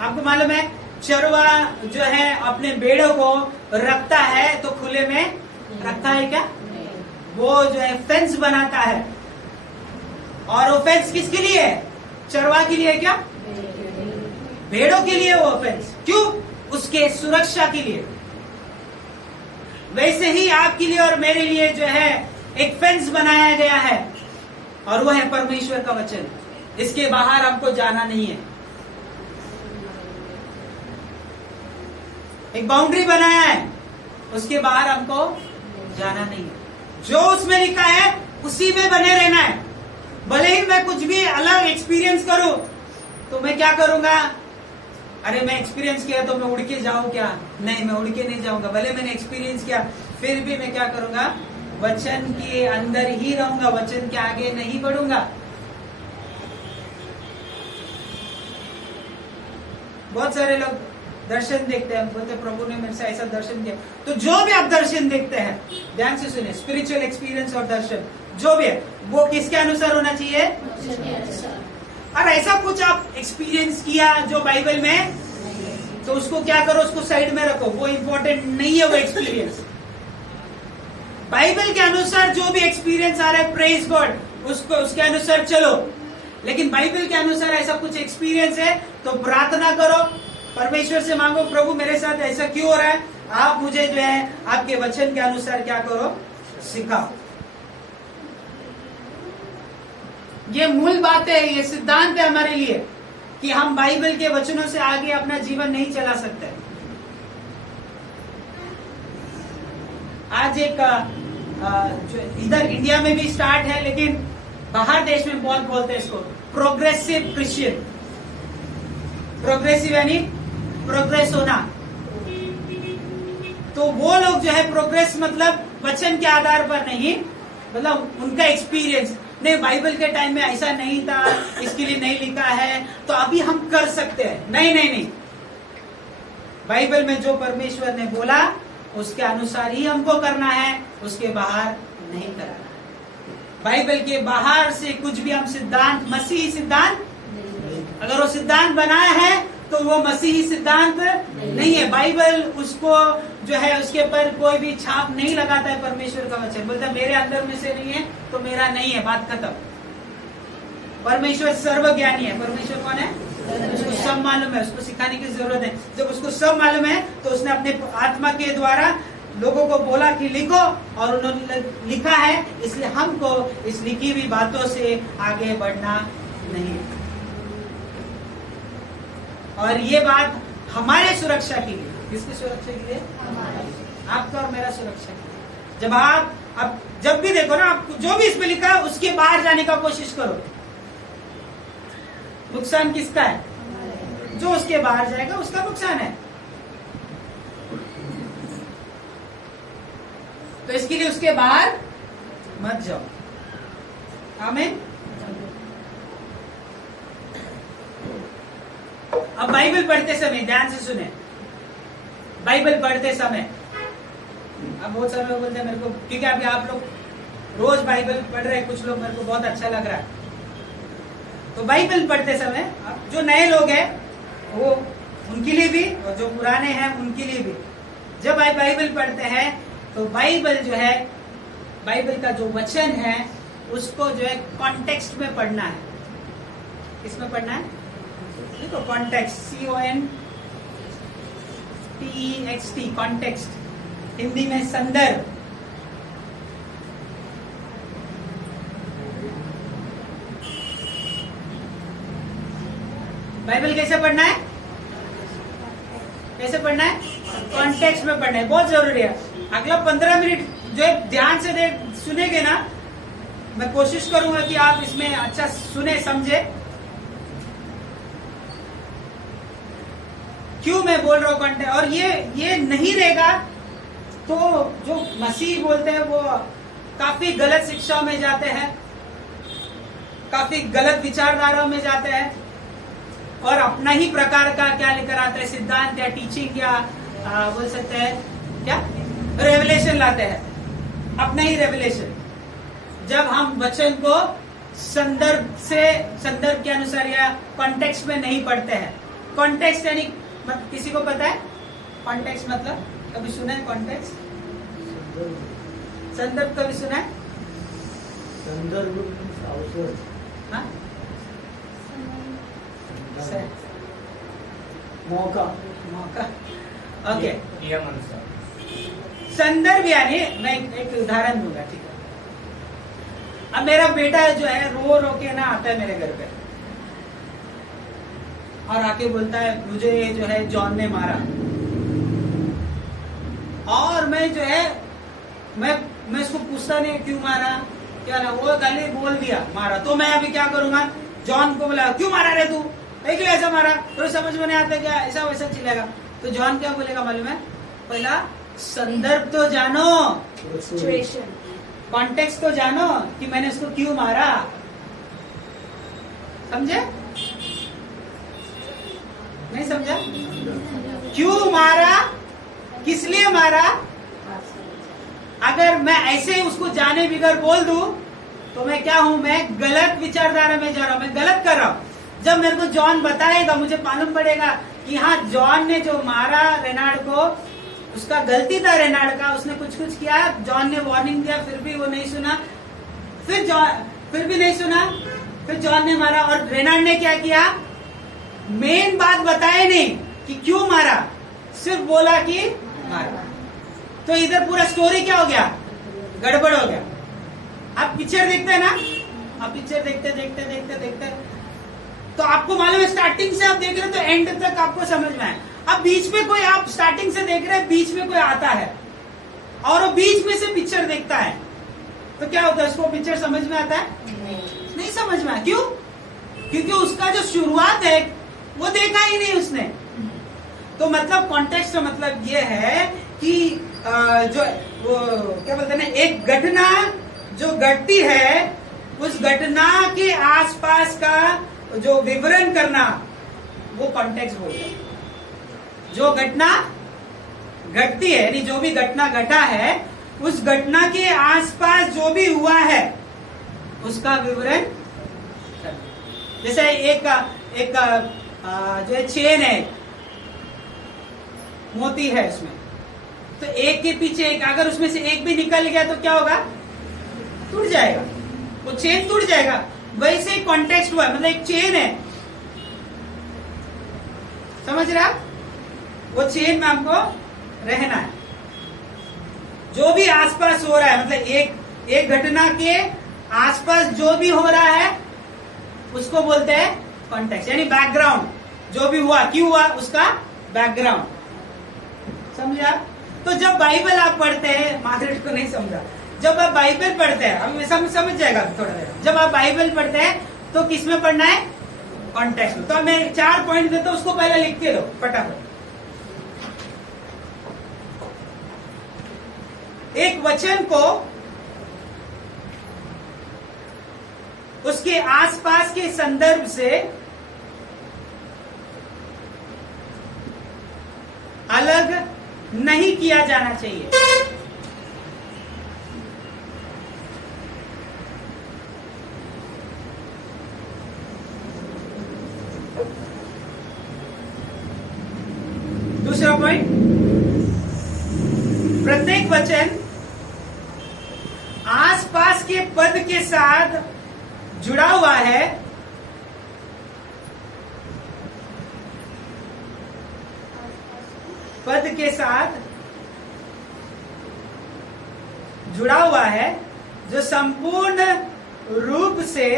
आपको मालूम है, चरवा जो है अपने भेड़ों को रखता है तो खुले में रखता है क्या? वो जो है फेंस बनाता है। और वो फेंस किसके लिए है? चरवा के लिए क्या? भेड़ों के लिए वो फेंस। क्यों? उसके सुरक्षा के लिए। वैसे ही आपके लिए और मेरे लिए जो है एक फेंस बनाया गया है, और वो है परमेश्वर का वचन। इसके बाहर हमको जाना नहीं है। एक बाउंड्री बनाया है, उसके बाहर हमको जाना नहीं है। जो उसमें लिखा है उसी में बने रहना है। भले ही मैं कुछ भी अलग एक्सपीरियंस करूं तो मैं क्या करूंगा? अरे मैं एक्सपीरियंस किया तो मैं उड़ के जाऊं क्या? नहीं, मैं उड़ के नहीं जाऊंगा। भले मैंने एक्सपीरियंस किया फिर भी मैं क्या करूंगा? वचन के अंदर ही रहूंगा, वचन के आगे नहीं बढ़ूंगा। बहुत सारे लोग दर्शन देखते हैं, बोलते प्रभु ने मेरे से ऐसा दर्शन किया। तो जो भी आप दर्शन देखते हैं, ध्यान से सुनिए, स्पिरिचुअल एक्सपीरियंस और दर्शन जो भी है वो किसके अनुसार होना चाहिए? और ऐसा कुछ आप एक्सपीरियंस किया जो बाइबल में, तो उसको क्या करो? उसको साइड में रखो, वो इम्पोर्टेंट नहीं है वो एक्सपीरियंस। बाइबल के अनुसार जो भी एक्सपीरियंस आ रहा है, प्रेज गॉड, उसको उसके अनुसार चलो। लेकिन बाइबल के अनुसार ऐसा कुछ एक्सपीरियंस है तो प्रार्थना करो, परमेश्वर से मांगो, प्रभु मेरे साथ ऐसा क्यों हो रहा है? आप मुझे जो है आपके वचन के अनुसार क्या करो? सिखाओ। ये मूल बात है, ये सिद्धांत है हमारे लिए कि हम बाइबल के वचनों से आगे अपना जीवन नहीं चला सकते। आज एक जो इधर इंडिया में भी स्टार्ट है, लेकिन बाहर देश में बहुत बोलते हैं इसको प्रोग्रेसिव क्रिश्चियन। प्रोग्रेसिव यानी प्रोग्रेस होना। तो वो लोग जो है प्रोग्रेस मतलब वचन के आधार पर नहीं, मतलब उनका एक्सपीरियंस नहीं, बाइबल के टाइम में ऐसा नहीं था, इसके लिए नहीं लिखा है तो अभी हम कर सकते हैं। नहीं नहीं नहीं, बाइबल में जो परमेश्वर ने बोला उसके अनुसार ही हमको करना है, उसके बाहर नहीं करना। बाइबल के बाहर से कुछ भी हम सिद्धांत, मसीही सिद्धांत, अगर वो सिद्धांत बनाया है तो वो मसीही सिद्धांत नहीं है। बाइबल उसको जो है उसके पर कोई भी छाप नहीं लगाता है। परमेश्वर का वचन बोलता है मेरे अंदर में से नहीं है तो मेरा नहीं है, बात खत्म। परमेश्वर सर्वज्ञानी है। परमेश्वर कौन है? उसको सब मालूम है, उसको सिखाने की जरूरत है। जब उसको सब मालूम है तो उसने अपने आत्मा के द्वारा लोगों को बोला कि लिखो, और उन्होंने लिखा है, इसलिए हमको इस लिखी हुई बातों से आगे बढ़ना नहीं। और ये बात हमारे सुरक्षा के लिए, किसकी सुरक्षा के लिए? आपका और मेरा सुरक्षा के लिए। जब आप अब जब भी देखो ना, आप जो भी इसमें लिखा है उसके बाहर जाने का कोशिश करो। नुकसान किसका है? जो उसके बाहर जाएगा उसका नुकसान है। तो इसके लिए उसके बाहर मत जाओ। आमीन। अब बाइबल पढ़ते समय ध्यान से सुने, बाइबल पढ़ते समय, अब बहुत सारे लोग बोलते हैं मेरे को, क्योंकि अभी आप लोग रोज बाइबल पढ़ रहे हैं, कुछ लोग, मेरे को बहुत अच्छा लग रहा है। तो बाइबल पढ़ते समय जो नए लोग हैं वो उनके लिए भी, और जो पुराने हैं उनके लिए भी, जब आप बाइबल पढ़ते हैं तो बाइबल जो है, बाइबल का जो वचन है उसको जो है कॉन्टेक्स्ट में पढ़ना है। किसमें पढ़ना है? देखो कॉन्टेक्स्ट, CONTEXT, कॉन्टेक्स्ट, हिंदी में संदर्भ। बाइबल कैसे पढ़ना है? कैसे पढ़ना है? कॉन्टेक्स्ट में पढ़ना है, बहुत जरूरी है। अगला 15 मिनट जो है ध्यान से सुनेंगे ना, मैं कोशिश करूंगा कि आप इसमें अच्छा सुने, समझे। क्यों मैं बोल रहा हूं कॉन्टेक्स्ट, और ये नहीं रहेगा तो जो मसीह बोलते हैं वो काफी गलत शिक्षाओं में जाते हैं, काफी गलत विचारधाराओं में जाते हैं, और अपना ही प्रकार का क्या लेकर आते हैं, सिद्धांत या टीचिंग या बोल सकते हैं क्या, रेवलेशन लाते हैं, अपना ही रेवलेशन। जब हम वचन को संदर्भ के अनुसार या कॉन्टेक्स्ट में नहीं पढ़ते हैं। कॉन्टेक्स्ट यानी किसी को पता है कॉन्टेक्स्ट मतलब? कभी सुना है कॉन्टेक्स्ट? संदर्भ कभी सुना है? संदर्भ अवसर, हाँ? मौका, ओके। नियम अनुसार संदर्भ यानी, मैं एक उदाहरण दूंगा, ठीक है। अब मेरा बेटा जो है रो रो के ना आता है मेरे घर पे, और आके बोलता है मुझे जो है जॉन ने मारा, और मैं जो है मैं उसको पूछता नहीं क्यों मारा, क्या ना, वो गाली बोल दिया मारा, तो मैं अभी क्या करूंगा, जॉन को बोला क्यों मारा रे तू, क्यों ऐसा मारा, तो समझ में नहीं आता क्या, ऐसा वैसा चिल्लेगा। तो जॉन क्या बोलेगा मालूम है? पहला संदर्भ तो जानो, सिचुएशन, कॉन्टेक्स्ट तो जानो कि मैंने उसको क्यों मारा। समझे? नहीं समझा? क्यों मारा, किस लिए मारा। अगर मैं ऐसे ही उसको जाने बिगर बोल दूं तो मैं क्या हूं, मैं गलत विचारधारा में जा रहा हूं, मैं गलत कर रहा हूं। जब मेरे को जॉन बताएगा, मुझे मालूम पड़ेगा कि हाँ जॉन ने जो मारा रेनाल्ड को, उसका गलती था रेनाल्ड का, उसने कुछ किया, जॉन ने वार्निंग दिया फिर भी वो नहीं सुना, फिर भी नहीं सुना, फिर जॉन ने मारा, और रेनाल्ड ने क्या किया, मेन बात बताए नहीं कि क्यों मारा, सिर्फ बोला कि मारा। तो इधर पूरा स्टोरी क्या हो गया, गड़बड़ हो गया। आप पिक्चर देखते हैं ना, आप पिक्चर देखते तो आपको मालूम है स्टार्टिंग से आप देख रहे हैं तो एंड तक आपको समझ में आए। अब बीच में कोई, आप स्टार्टिंग से देख रहे हैं, बीच में कोई आता है और वो बीच में से पिक्चर देखता है, तो क्या होता है, उसको पिक्चर समझ में आता है? नहीं समझ में आया। क्यों? क्योंकि उसका जो शुरुआत है वो देखा ही नहीं उसने। तो मतलब कॉन्टेक्स्ट का मतलब ये है कि जो वो क्या बोलते हैं ना, एक घटना जो घटती है, उस घटना के आसपास का जो विवरण करना, वो कॉन्टेक्स्ट बोलते हैं। जो घटना घटती है, यानी जो भी घटना घटा है, उस घटना के आसपास जो भी हुआ है उसका विवरण करना। जैसे एक जो है चेन है, मोती है उसमें, तो एक के पीछे एक, अगर उसमें से एक भी निकल गया तो क्या होगा, टूट जाएगा, वो चेन टूट जाएगा। वैसे ही कॉन्टेक्स्ट हुआ, मतलब एक चेन है, समझ रहे आप? वो चेन में हमको रहना है। जो भी आसपास हो रहा है, मतलब एक घटना के आसपास जो भी हो रहा है उसको बोलते हैं कॉन्टेक्स्ट, यानी बैकग्राउंड। जो भी हुआ, क्यों हुआ, उसका बैकग्राउंड। समझे आप? तो जब बाइबल आप पढ़ते हैं, मार्गरेट को नहीं समझा, जब आप बाइबल पढ़ते हैं, अभी समझ जाएगा थोड़ा देर, जब आप बाइबल पढ़ते हैं तो किस में पढ़ना है, कॉन्टेक्स्ट में। तो मैं 4 पॉइंट देता हूं, उसको पहले लिख के लो फटाफट। एक वचन को उसके आसपास के संदर्भ से अलग नहीं किया जाना चाहिए। दूसरा पॉइंट, प्रत्येक वचन आसपास के पद के साथ जुड़ा हुआ है, पद के साथ जुड़ा हुआ है, जो संपूर्ण रूप से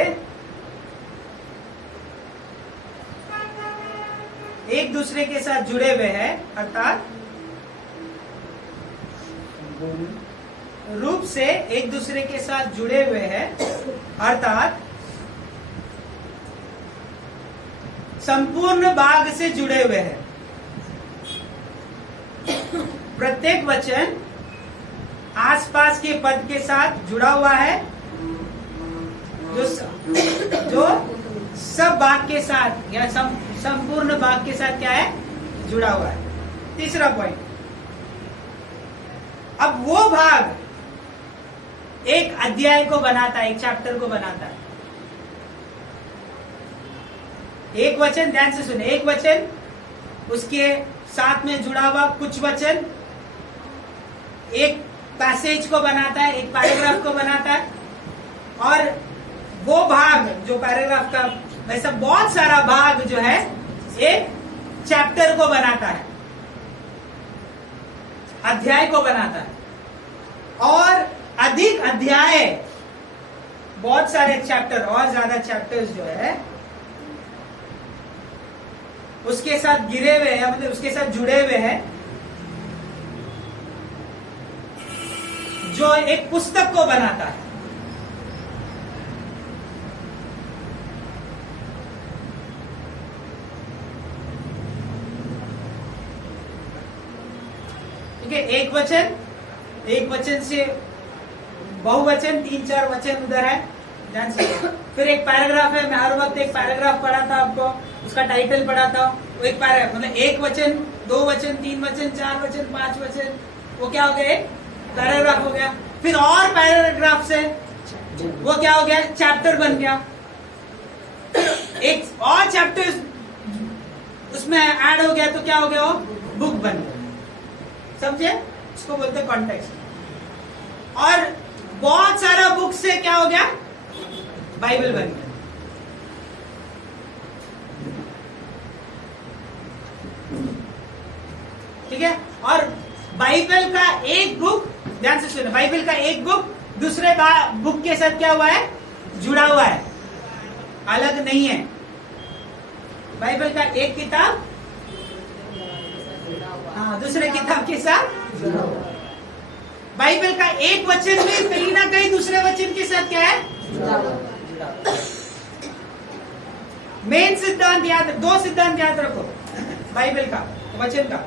एक दूसरे के साथ जुड़े हुए हैं, अर्थात रूप से एक दूसरे के साथ जुड़े हुए हैं, अर्थात संपूर्ण भाग से जुड़े हुए हैं। प्रत्येक वचन आसपास के पद के साथ जुड़ा हुआ है, जो सब भाग के साथ या संपूर्ण भाग के साथ क्या है, जुड़ा हुआ है। तीसरा पॉइंट, अब वो भाग एक अध्याय को बनाता है, एक चैप्टर को बनाता है। एक वचन, ध्यान से सुने, एक वचन उसके साथ में जुड़ा हुआ कुछ वचन एक पैसेज को बनाता है, एक पैराग्राफ को बनाता है, और वो भाग जो पैराग्राफ का वैसा बहुत सारा भाग जो है एक चैप्टर को बनाता है, अध्याय को बनाता है। और अधिक अध्याय, बहुत सारे चैप्टर और ज्यादा चैप्टर्स जो है उसके साथ गिरे हुए हैं, मतलब उसके साथ जुड़े हुए हैं, जो एक पुस्तक को बनाता है। ठीक है, एक वचन से बहुवचन, 3-4 वचन उधर है, ध्यान से। फिर एक पैराग्राफ है, मैं हर वक्त एक पैराग्राफ पढ़ाता आपको, उसका टाइटल पढ़ाता हूँ। वो एक पैराग्राफ मतलब एक वचन, 2 वचन, 3 वचन, 4 वचन, 5 वचन, वो क्या हो गया, एक पैराग्राफ हो गया। फिर और पैराग्राफ से वो क्या हो गया, चैप्टर बन गया। एक और चैप्टर उसमें ऐड हो गया तो क्या हो गया, वो बुक बन गया। समझे, इसको बोलते हैं कॉन्टेक्स्ट। और बहुत सारा बुक से क्या हो गया, बाइबल बन गया। ठीक है, और बाइबल का एक बुक, ध्यान से सुनो, बाइबल का एक बुक दूसरे बुक के साथ क्या हुआ है, जुड़ा हुआ है, अलग नहीं है। बाइबल का एक किताब दूसरे किताब के साथ जुड़ा हुआ है। बाइबल का एक वचन में कहीं ना कहीं दूसरे वचन के साथ क्या है, जुड़ा हुआ। मेन सिद्धांत याद, 2 सिद्धांत याद रखो बाइबल का, वचन का।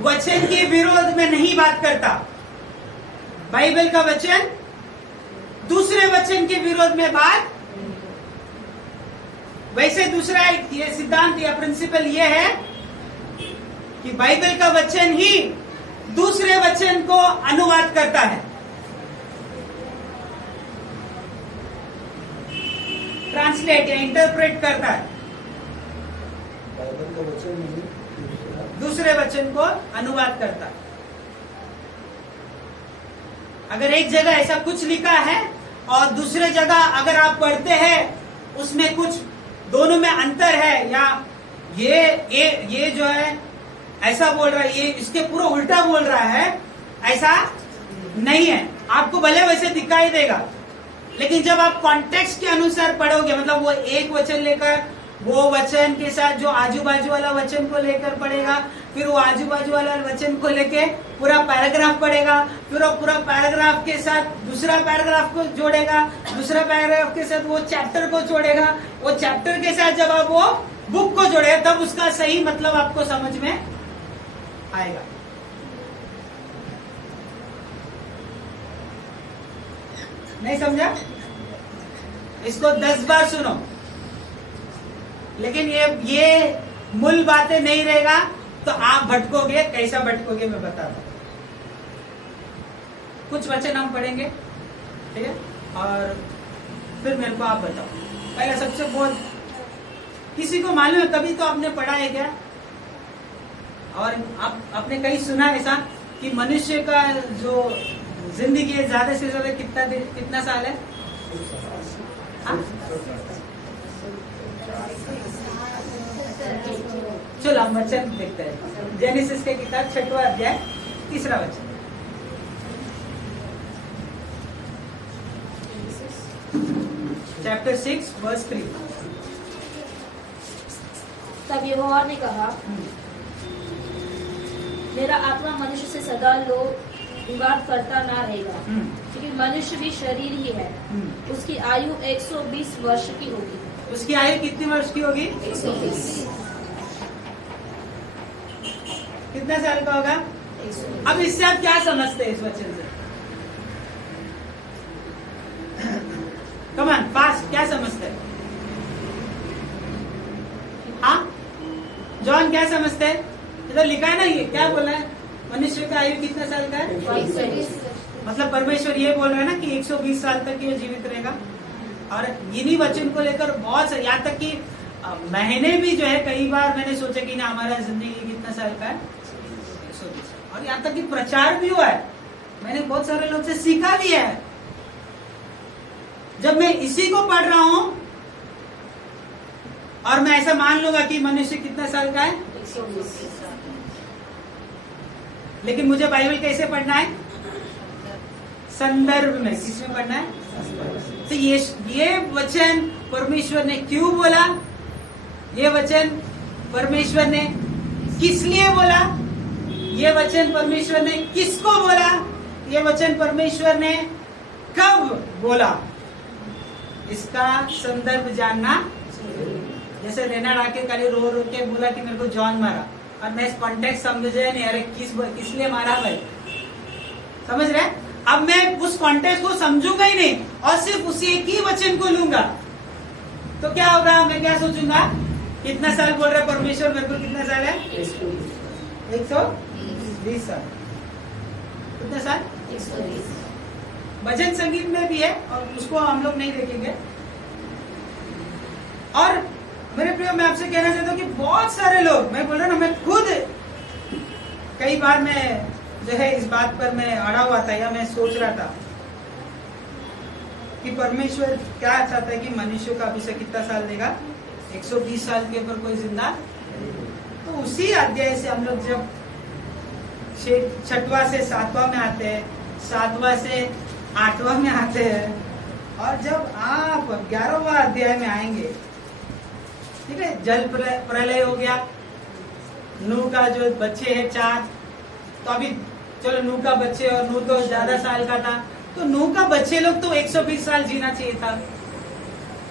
वचन के विरोध में नहीं बात करता। बाइबल का वचन दूसरे वचन के विरोध में बात। वैसे दूसरा ये सिद्धांत या प्रिंसिपल ये है कि बाइबल का वचन ही दूसरे वचन को अनुवाद करता है, ट्रांसलेट या इंटरप्रेट करता है। बाइबल का वचन नहीं दूसरे वचन को अनुवाद करता है। अगर एक जगह ऐसा कुछ लिखा है और दूसरे जगह अगर आप पढ़ते हैं उसमें कुछ दोनों में अंतर है, या ये जो है ऐसा बोल रहा है, ये इसके पूरा उल्टा बोल रहा है, ऐसा नहीं है। आपको भले वैसे दिखाई देगा, लेकिन जब आप कॉन्टेक्स्ट के अनुसार पढ़ोगे, मतलब वो एक वचन लेकर वो वचन के साथ जो आजू बाजू वाला वचन को लेकर पढ़ेगा, फिर वो आजू बाजू वाला वचन को लेके पूरा पैराग्राफ पढ़ेगा, फिर वो पूरा पैराग्राफ के साथ दूसरा पैराग्राफ को जोड़ेगा, दूसरा पैराग्राफ के साथ वो चैप्टर को जोड़ेगा, वो चैप्टर के साथ जब आप वो बुक को जोड़ेगा तब उसका सही मतलब आपको समझ में आएगा। नहीं समझा? इसको 10 बार सुनो, लेकिन ये मूल बातें नहीं रहेगा तो आप भटकोगे। कैसा भटकोगे मैं बता रहा हूं। कुछ वचन हम पढ़ेंगे, ठीक है, और फिर मेरे को आप बताओ। पहले सबसे बहुत किसी को मालूम है, कभी तो आपने पढ़ा है क्या, और आपने कहीं सुना ऐसा कि मनुष्य का जो जिंदगी है ज्यादा से ज्यादा कितना साल है? हाँ? चलो हम वचन देखते हैं। जेनेसिस के किताब 6वां अध्याय 3रा वचन। Chapter 6 verse 3। तब यहोवा ने कहा, मेरा आत्मा मनुष्य से सदा विवाद करता ना रहेगा, क्योंकि मनुष्य भी शरीर ही है। उसकी आयु 120 वर्ष की होगी। उसकी आयु कितनी वर्ष की होगी? 120। कितना साल का होगा? 120। अब इससे आप क्या समझते हैं इस वचन से? कमान फास्ट, क्या समझते हैं? हाँ जॉन, क्या समझते हैं? इधर लिखा है ना, ये क्या बोला है? मनुष्य का आयु कितना साल का है? 120। मतलब परमेश्वर ये बोल रहा है ना कि 120 साल तक ये जीवित रहेगा। और इन्हीं वचन को लेकर बहुत से, यहाँ तक कि महीने भी जो है, कई बार मैंने सोचा कि ना हमारा जिंदगी कितना साल का है? 120। और यहाँ तक कि प्रचार भी हुआ है, मैंने बहुत सारे लोग से सीखा भी है। जब मैं इसी को पढ़ रहा हूं और मैं ऐसा मान लूंगा कि मनुष्य कितना साल का है, 120। लेकिन मुझे बाइबल कैसे पढ़ना है? संदर्भ में। किसमें पढ़ना है? तो ये वचन परमेश्वर ने क्यों बोला? ये वचन परमेश्वर ने किस लिए बोला? ये वचन परमेश्वर ने किसको बोला? ये वचन परमेश्वर ने कब बोला? इसका संदर्भ जानना। जैसे रेनाड आके कल रो रो के बोला कि मेरे को जॉन मारा, और मैं इस कॉन्टेक्स्ट समझे नहीं, अरे किस लिए मारा भाई, समझ रहे? अब मैं उस कॉन्टेक्स्ट को समझूंगा ही नहीं और सिर्फ उसी एक ही वचन को लूंगा, तो क्या होगा? मैं क्या सोचूंगा? कितना साल बोल रहा है परमेश्वर, मेरे को कितना साल है? 120 साल। कितना साल? 120। भजन संगीत में भी है, और उसको हम लोग नहीं देखेंगे। और मेरे प्रिय, मैं आपसे कहना चाहता हूँ कि बहुत सारे लोग, मैं बोल रहा हूँ ना, मैं खुद कई बार मैं जो है इस बात पर मैं अड़ा हुआ था, या मैं सोच रहा था कि परमेश्वर क्या चाहता है कि मनुष्य का अभी से कितना साल देगा? 120 साल के ऊपर कोई जिंदा। तो उसी अध्याय से हम लोग जब 6वां से 7वां में आते हैं, 7वां से 8वां में आते हैं, और जब आप 11वां अध्याय में आएंगे, ठीक है, जल प्रलय हो गया, नूह का जो बच्चे हैं 4, तो अभी चलो नूह का बच्चे, और नूह तो ज्यादा साल का था, तो नूह का बच्चे लोग तो 120 साल जीना चाहिए था।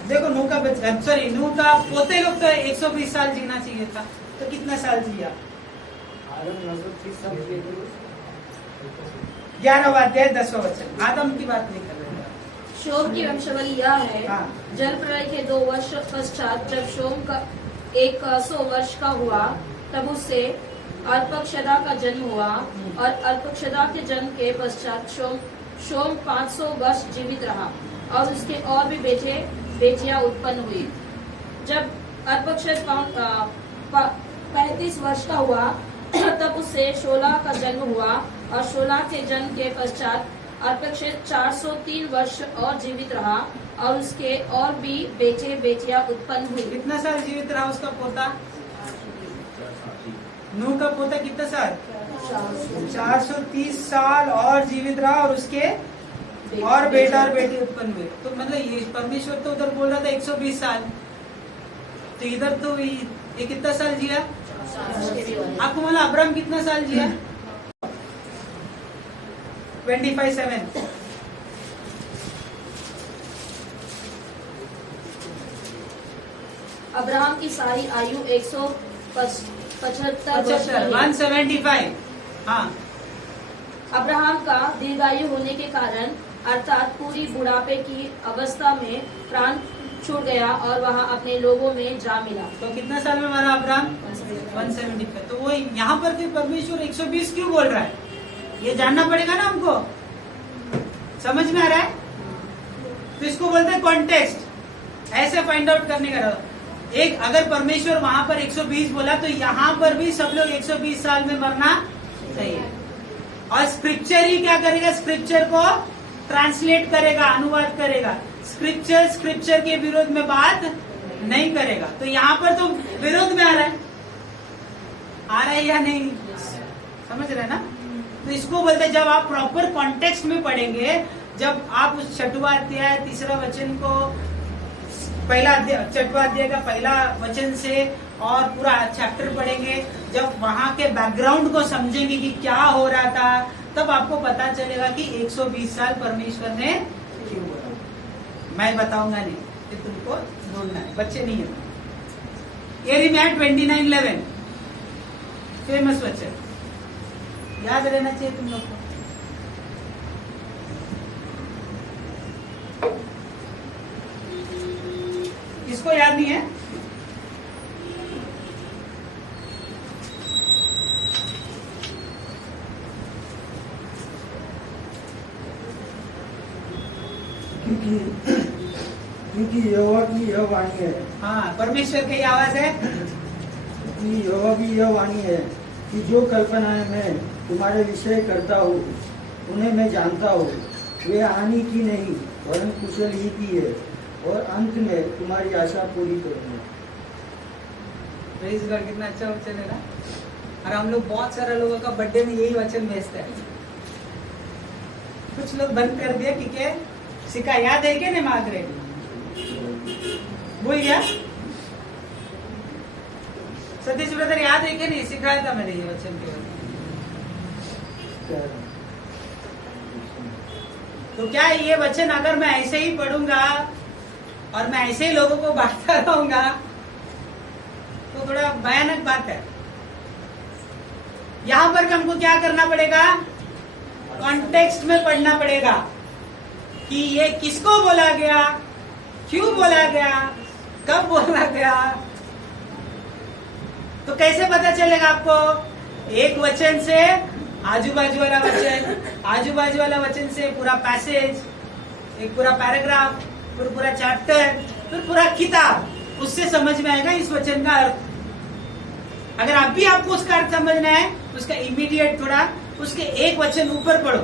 देखो नूह का बच्चे, सॉरी नूह का पोते लोग तो 120 साल जीना चाहिए था, तो कितना साल जिया? 11वां अध्याय 10वां वचन। आदम की बात नहीं कर रहे हैं। शोम की वंशावली यह है, हाँ। जल प्रलय के 2 वर्ष पश्चात जब शोम का 100 वर्ष का हुआ, तब उससे अर्पक्षदा का जन्म हुआ, और अर्पक्षदा के जन्म के पश्चात शोम 500 वर्ष जीवित रहा, और उसके और भी बेटियां उत्पन्न हुई। जब अर्पक्षद 35 वर्ष का हुआ, तब उससे शोला का जन्म हुआ, और शोला के जन्म के पश्चात अर्पक्षद 403 वर्ष और जीवित रहा, और उसके और भी बेटियां उत्पन्न हुई। कितना साल जीवित रहा उसका पोता? नूह का पोता कितना साल? 430 साल और जीवित रहा, और उसके और बेटा और बेटी उत्पन्न हुए। तो मतलब ये परमेश्वर तो उधर बोल रहा था 120 साल, तो इधर तो ये कितना साल जिया? आपको मालूम अब्राहम कितना साल जिया? 25:7। अब्राहम की सारी आयु 175 वर्ष की है। 175। हाँ, अब्राहम का दीर्घायु होने के कारण अर्थात पूरी बुढ़ापे की अवस्था में प्राण छूट गया और वहां अपने लोगों में जा मिला। तो कितना साल में मरा अब्राहम? 175। तो वो यहाँ पर फिर परमेश्वर 120 क्यों बोल रहा है, ये जानना पड़ेगा ना हमको। समझ में आ रहा है? तो इसको बोलते हैं कॉन्टेक्स्ट। ऐसे फाइंड आउट करने का एक, अगर परमेश्वर वहां पर 120 बोला तो यहाँ पर भी सब लोग 120 साल में मरना चाहिए। और स्क्रिप्चर ही क्या करेगा, स्क्रिप्चर को ट्रांसलेट करेगा, अनुवाद करेगा। स्क्रिप्चर के विरोध में बात नहीं करेगा। तो यहाँ पर तो विरोध में आ रहा है या नहीं, समझ रहे हैं ना? तो इसको बोलते हैं, जब आप प्रॉपर कॉन्टेक्स्ट में पढ़ेंगे, जब आप उस छठवां अध्याय 3 वचन को छठवां अध्याय का पहला वचन से और पूरा चैप्टर पढ़ेंगे, जब वहाँ के बैकग्राउंड को समझेंगे कि क्या हो रहा था, तब आपको पता चलेगा कि 120 साल परमेश्वर ने क्यों बोला। मैं बताऊंगा नहीं, कि तुमको ढूंढना है, बच्चे नहीं है। यिर्मयाह 29:11 फेमस वचन, याद रहना चाहिए तुम लोग को। इसको याद नहीं है? क्योंकि यहोवा की यह वाणी है। हाँ, परमेश्वर की आवाज है। क्योंकि यहोवा की यह वाणी है कि जो कल्पनाएं मैं तुम्हारे विषय करता हूँ उन्हें मैं जानता हूँ, वे हानि की नहीं वरन कुशल ही की है, और अंत में तुम्हारी आशा पूरी करूंगा। प्रेज़ गॉड, कितना अच्छा वचन है ना। और हम लोग बहुत सारे लोगों का बर्थडे में यही वचन भेजते हैं। कुछ लोग बंद कर दिया क्योंकि सिक्का याद है क्या नहीं मांग रहे, भूल गया। सतीश ब्रदर याद है क्या नहीं, सिखाया था मैंने ये वचन के। तो क्या ये वचन अगर मैं ऐसे ही पढ़ूंगा और मैं ऐसे ही लोगों को बांटता रहूंगा तो थोड़ा भयानक बात है। यहां पर हमको क्या करना पड़ेगा, कॉन्टेक्स्ट में पढ़ना पड़ेगा कि ये किसको बोला गया, क्यों बोला गया, कब बोला गया। तो कैसे पता चलेगा आपको? एक वचन से आजू बाजू वाला वचन, आजू बाजू वाला वचन से पूरा पैसेज, एक पूरा पैराग्राफ, फिर पूरा चैप्टर, फिर पूरा किताब, उससे समझ में आएगा इस वचन का अर्थ। अगर आप भी आपको उसका अर्थ समझना है, उसका इमीडिएट थोड़ा उसके एक वचन ऊपर पढ़ो,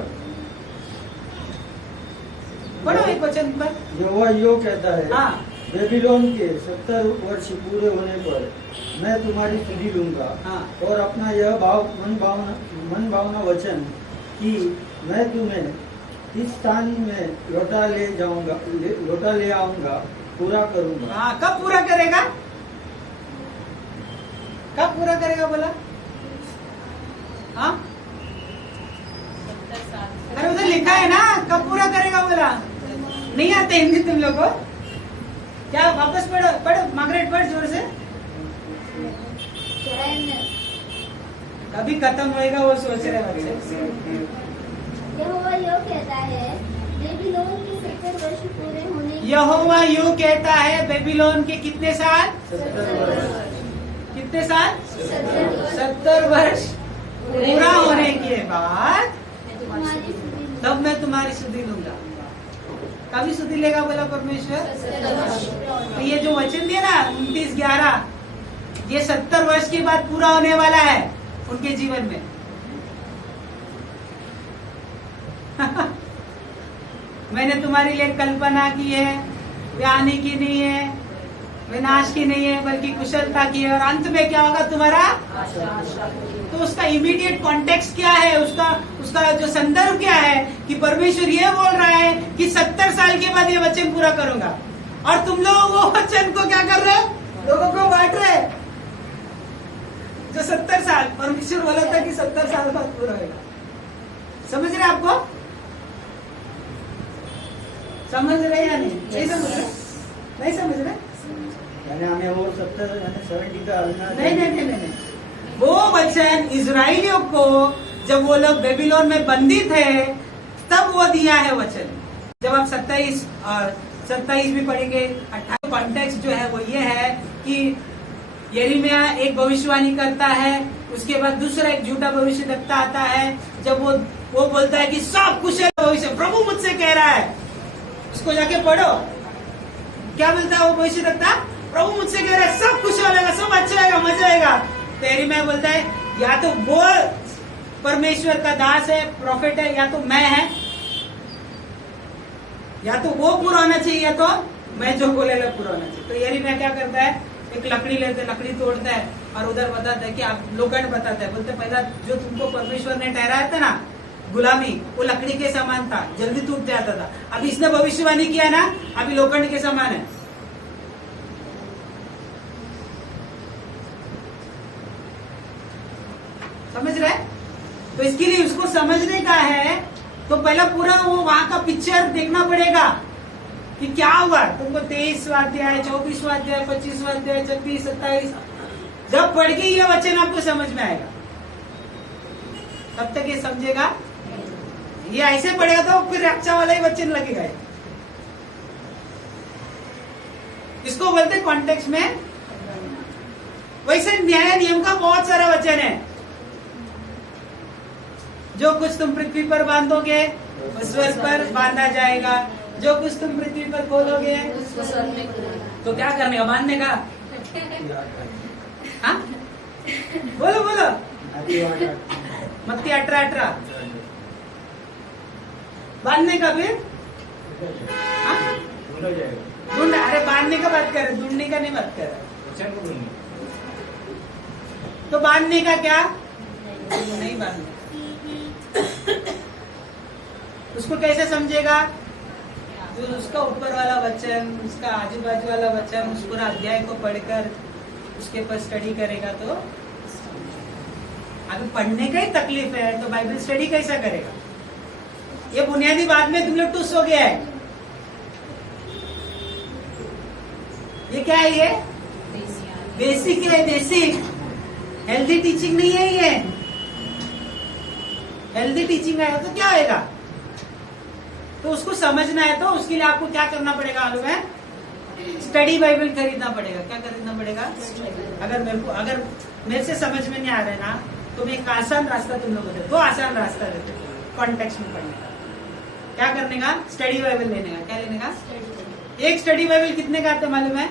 पढ़ो एक वचन पर। यहोवा यो कहता है, हाँ, बेबीलोन के 70 वर्ष पूरे होने पर मैं तुम्हारी सुधि लूंगा। हाँ। और अपना यह मन भावना वचन कि मैं तुम्हें इस स्थान में लौटा ले आऊंगा पूरा करूंगा। हाँ, कब पूरा करेगा? कब पूरा करेगा बोला? हाँ, अरे उधर लिखा है ना, कब पूरा करेगा बोला। नहीं आते हिंदी तुम लोग को? क्या वापस पढ़ो, पढ़ो मार्गरेट, पढ़ जोर से। कभी खत्म होएगा वो सोच रहे बच्चे। यहोवा यो कहता है, बेबीलोन के 70 वर्ष पूरे होने यहोवा यूं कहता है, बेबीलोन के कितने साल? 70 वर्ष। कितने साल? 70 वर्ष पूरा होने के बाद तुम्हारी सुधि तब मैं तुम्हारी सुधि लूंगा। कभी सुधि लेगा बोला परमेश्वर? तो ये जो वचन दिया ना 29:11, ये 70 वर्ष के बाद पूरा होने वाला है उनके जीवन में। मैंने तुम्हारे लिए कल्पना की है, वे आने की नहीं है, विनाश की नहीं है, बल्कि कुशलता की है। और अंत में क्या होगा तुम्हारा? तो उसका इमीडिएट कॉन्टेक्स्ट क्या है, उसका जो संदर्भ क्या है कि परमेश्वर ये बोल रहा है कि 70 साल के बाद ये वचन पूरा करूंगा। और तुम लोग वो वचन को क्या कर रहे हो? लोगों को बांट रहे। जो 70 साल परमेश्वर बोला था कि 70 साल बाद पूरा होगा। समझ रहे आपको? समझ रहे या नहीं समझ रहे? नहीं समझ रहे? यानी हमें वो 70 का नहीं। वो वचन इजराइलियों को जब वो लोग बेबीलोन में बंदी थे तब वो दिया है वचन। जब आप 27 और 27 भी पढ़ेंगे, 28 कॉन्टेक्स्ट जो है वो ये है कि यिर्मयाह एक भविष्यवाणी करता है, उसके बाद दूसरा एक झूठा भविष्यवक्ता आता है। जब वो बोलता है कि सब कुशल भविष्य प्रभु मुझसे कह रहा है, उसको जाके पढ़ो। क्या बोलता है वो भविष्यवक्ता? प्रभु मुझसे कह रहा है सब कुशल होगा, सब अच्छा होगा, मजा आएगा। तो यिर्मयाह बोलता है या तो वो परमेश्वर का दास है, प्रॉफिट है, या तो मैं है, या तो वो पूरा होना चाहिए या तो मैं जो बोलेगा पूरा होना चाहिए। तो यिर्मयाह क्या करता है, एक लकड़ी लेते है, लकड़ी तोड़ता है और उधर बताता है कि आप लोखंड बताता है, बोलते पहला जो तुमको परमेश्वर ने ठहराया था ना गुलामी, वो लकड़ी के समान था, जल्दी टूट जाता था। अभी इसने भविष्यवाणी किया ना, अभी लोखंड के समान है। समझ रहे? तो इसके लिए उसको समझने का है तो पहला पूरा वो वहां का पिक्चर देखना पड़ेगा कि क्या हुआ। तुमको 23 अध्याय, 24 अध्याय, 25 अध्याय, 26, 27 जब पढ़ के ये वचन आपको समझ में आएगा, तब तक ये समझेगा। ये ऐसे पढ़ेगा तो फिर रक्षा वाला ही वचन लगेगा। इसको बोलते कॉन्टेक्स्ट में। वैसे न्याय नियम का बहुत सारा वचन है। जो कुछ तुम पृथ्वी पर बांधोगे वो स्वर्ग पर बांधा जाएगा, जो कुछ तुम पृथ्वी पर खोलोगे उसको स्वर्ग में खोलेगा। तो क्या करने का, बांधने का? हाँ बोलो बोलो। मत्ती 18:18 बांधने का फिर ढूंढ। अरे बांधने का बात कर रहे, ढूंढने का नहीं बात कर रहे। तो बांधने का क्या? नहीं बांधने। उसको कैसे समझेगा? तो उसका ऊपर वाला वचन, उसका आजू बाजू वाला वचन, उस पूरा अध्याय को पढ़कर उसके ऊपर स्टडी करेगा। तो अभी पढ़ने का ही तकलीफ है तो बाइबल स्टडी कैसा करेगा? ये बुनियादी बात में तुम लोग टूस हो गया है। ये क्या है? ये बेसिक है, बेसिक। हेल्दी टीचिंग नहीं है ये। हेल्दी टीचिंग है तो क्या होगा? तो उसको समझना है तो उसके लिए आपको क्या करना पड़ेगा मालूम है? स्टडी बाइबल खरीदना पड़ेगा। क्या खरीदना पड़ेगा? अगर मेरे से समझ में नहीं आ रहा है ना तो मैं एक आसान रास्ता तुम लोगों को दो आसान रास्ता देते कॉन्टेक्स्ट में पढ़ने का। क्या करने का? स्टडी बाइबल लेने का। क्या लेने का? एक स्टडी बाइबल कितने का आता है मालूम है?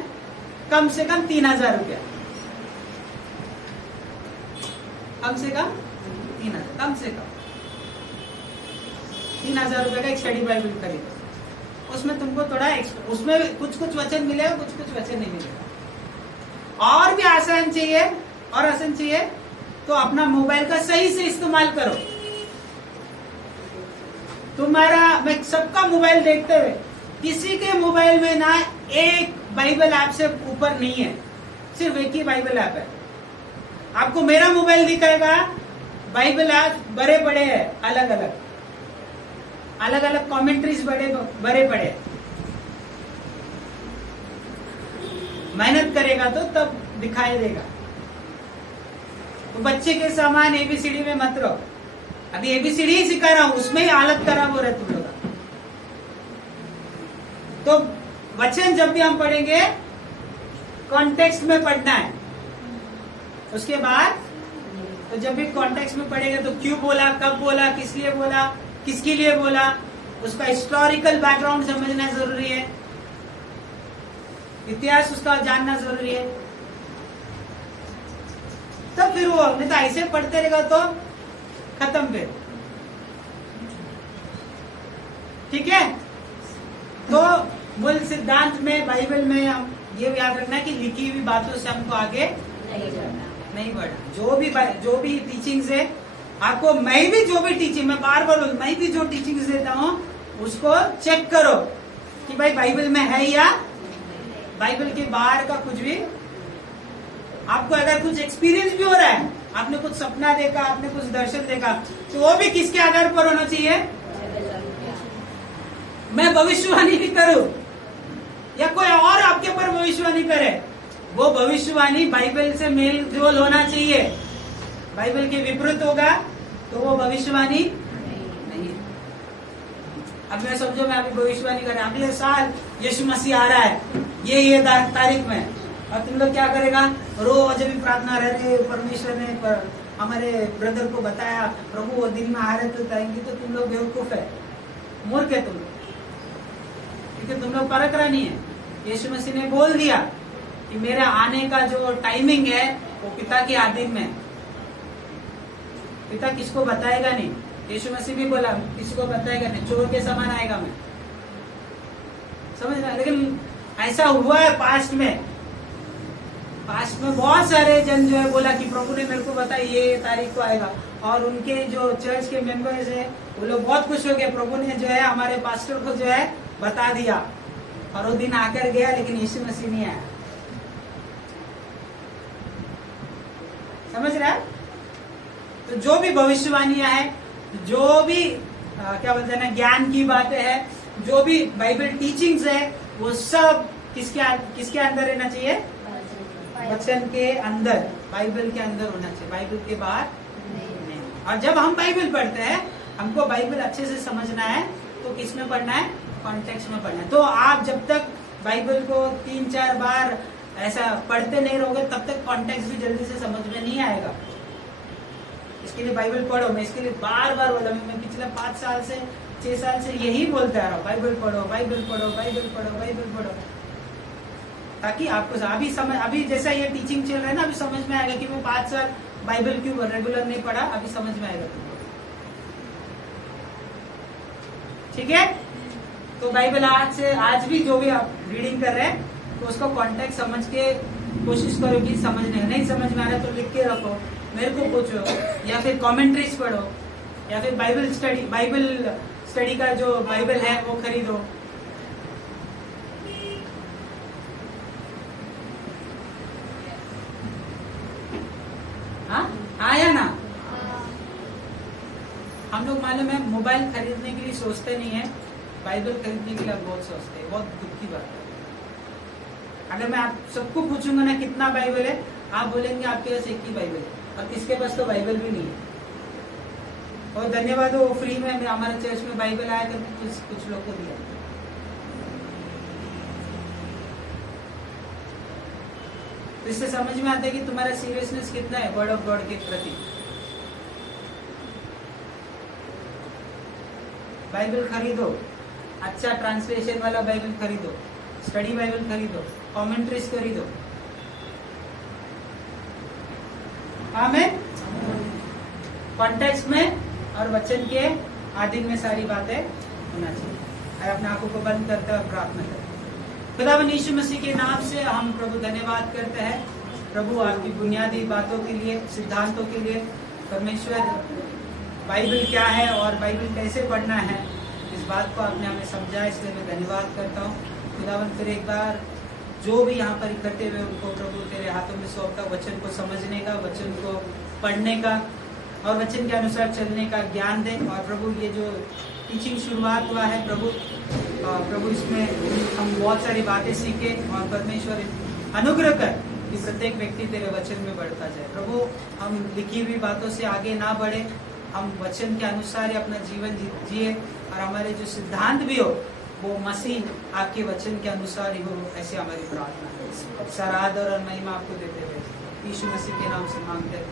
कम से कम 3000 रुपया। कम से कम 3000, कम से कम 3000 रुपए का एक स्टडी बाइबल खरीदो। उसमें तुमको थोड़ा उसमें कुछ कुछ वचन मिलेगा, कुछ कुछ वचन नहीं मिलेगा। और भी आसान चाहिए और आसान चाहिए तो अपना मोबाइल का सही से इस्तेमाल करो। तुम्हारा मैं सबका मोबाइल देखते हुए किसी के मोबाइल में ना एक बाइबल ऐप से ऊपर नहीं है, सिर्फ एक ही बाइबल ऐप है। आपको मेरा मोबाइल दिखाएगा, बाइबल ऐप बड़े बड़े है, अलग अलग कमेंट्रीज बड़े बड़े। मेहनत करेगा तो तब दिखाई देगा। तो बच्चे के सामान एबीसीडी में मत रहो। अभी एबीसीडी ही सिखा रहा हूं, उसमें ही हालत खराब हो रहा है तुम लोग का। तो वचन जब भी हम पढ़ेंगे कॉन्टेक्स्ट में पढ़ना है। उसके बाद तो जब भी कॉन्टेक्स्ट में पढ़ेंगे तो क्यों बोला, कब बोला, किस लिए बोला, किसके लिए बोला, उसका हिस्टोरिकल बैकग्राउंड समझना जरूरी है, इतिहास उसका जानना जरूरी है। तब फिर वो, नहीं तो ऐसे पढ़ते रहेगा तो खत्म फिर। ठीक है? तो मूल सिद्धांत में बाइबल में हम ये याद रखना कि लिखी हुई बातों से हमको आगे नहीं बढ़ना। जो भी टीचिंग्स है आपको, मैं भी जो भी टीचिंग, मैं बार बार मैं भी जो टीचिंग्स देता हूँ उसको चेक करो कि भाई बाइबल में है या बाइबल के बाहर का कुछ भी। आपको अगर कुछ एक्सपीरियंस भी हो रहा है, आपने कुछ सपना देखा, आपने कुछ दर्शन देखा, तो वो भी किसके आधार पर होना चाहिए? मैं भविष्यवाणी भी करूं या कोई और आपके ऊपर भविष्यवाणी करे, वो भविष्यवाणी बाइबल से मेल जोल होना चाहिए। बाइबल के विपरीत होगा तो वो भविष्यवाणी नहीं है। अब मैं समझो मैं अभी भविष्यवाणी कर रहा अगले साल यीशु मसीह आ रहा है ये तारीख में, और तुम लोग क्या करेगा, रोज अभी प्रार्थना रहते परमेश्वर ने हमारे ब्रदर को बताया प्रभु वो दिन में आ रहे तो आएंगे, तो तुम लोग बेवकूफ है, मूर्ख है तुम लोग, क्योंकि तुम लोग परख रहा नहीं है। यीशु मसीह ने बोल दिया कि मेरा आने का जो टाइमिंग है वो पिता के अधीन में, पिता किसको बताएगा नहीं। यीशु मसीह भी बोला किसी को बताएगा नहीं, चोर के समान आएगा मैं, समझ रहा। लेकिन ऐसा हुआ है पास्ट में बहुत सारे जन जो है बोला कि प्रभु ने मेरे को बताया ये तारीख को आएगा, और उनके जो चर्च के मेंबर्स है वो लोग बहुत खुश हो गए, प्रभु ने जो है हमारे पास्टर को जो है बता दिया, और वो दिन आकर गया लेकिन यीशु मसीह नहीं आया। समझ रहा है। तो जो भी भविष्यवाणियां है, जो भी क्या बोलते हैं ना ज्ञान की बातें है, जो भी बाइबल टीचिंग्स है, वो सब किसके अंदर रहना चाहिए, वचन के अंदर, बाइबल के अंदर होना चाहिए, बाइबल के बाहर नहीं। और जब हम बाइबल पढ़ते हैं, हमको बाइबल अच्छे से समझना है तो किस में पढ़ना है, कॉन्टेक्स्ट में पढ़ना है। तो आप जब तक बाइबल को 3-4 बार ऐसा पढ़ते नहीं रहोगे तब तक कॉन्टेक्स्ट भी जल्दी से समझ में नहीं आएगा। इसके लिए बाइबल पढ़ो, मैं इसके लिए बार बार बोला, मैं पिछले 5 साल से 6 साल से यही बोलते आ रहा हूँ, बाइबल पढ़ो बाइबल पढ़ो बाइबल पढ़ो बाइबल पढ़ो, ताकि आपको अभी समझ, अभी जैसा ये टीचिंग चल रहा है ना, अभी समझ में आएगा कि मैं 5 साल बाइबल क्यों रेगुलर नहीं पढ़ा, अभी समझ में आएगा तुमको। ठीक है। तो बाइबल आज भी जो भी आप रीडिंग कर रहे हैं तो उसको कॉन्टेक्स्ट समझ के कोशिश करो कि समझने, नहीं समझ में आ रहा तो लिख के रखो, मेरे को पूछो, या फिर कमेंट्रीज पढ़ो, या फिर बाइबल स्टडी का जो बाइबल है वो खरीदो। हाँ आया ना। हम लोग मालूम है मोबाइल खरीदने के लिए सोचते नहीं है, बाइबल खरीदने के लिए बहुत सोचते हैं, बहुत दुख की बात है। अगर मैं आप सबको पूछूंगा ना कितना बाइबल है, आप बोलेंगे आपके पास एक ही बाइबल है, और किसके पास तो बाइबल भी नहीं है। और धन्यवाद वो फ्री में हमारे चर्च में बाइबल आया करके कुछ लोग को दिया। तो इससे समझ में आता है कि तुम्हारा सीरियसनेस कितना है वर्ड ऑफ गॉड के प्रति। बाइबल खरीदो, अच्छा ट्रांसलेशन वाला बाइबल खरीदो, स्टडी बाइबल खरीदो, कमेंट्रीज खरीदो। आमीन। कॉन्टेक्स्ट में और वचन के आधीन में सारी बातें होना चाहिए। और अपने आंखों को बंद करते हैं और प्रार्थना करते हैं। खुदावन यीशु मसीह के नाम से हम प्रभु धन्यवाद करते हैं प्रभु आपकी बुनियादी बातों के लिए, सिद्धांतों के लिए। परमेश्वर बाइबल क्या है और बाइबल कैसे पढ़ना है, इस बात को आपने हमें समझाया, इसलिए मैं धन्यवाद करता हूँ। खुदावन फिर एक बार जो भी यहाँ पर इकट्ठे हुए उनको प्रभु तेरे हाथों में सौंपता, वचन को समझने का, वचन को पढ़ने का और वचन के अनुसार चलने का ज्ञान दे। और प्रभु ये जो टीचिंग शुरुआत हुआ है प्रभु इसमें हम बहुत सारी बातें सीखे, और परमेश्वर अनुग्रह कर कि प्रत्येक व्यक्ति तेरे वचन में बढ़ता जाए। प्रभु हम लिखी हुई बातों से आगे ना बढ़े, हम वचन के अनुसार ही अपना जीवन जिए, और हमारे जो सिद्धांत भी हो वो मसीह आपके वचन के अनुसार ही हो, ऐसे हमारी प्रार्थना है। सारा आदर और महिमा आपको देते हुए यीशु मसीह के नाम से मांगते हैं।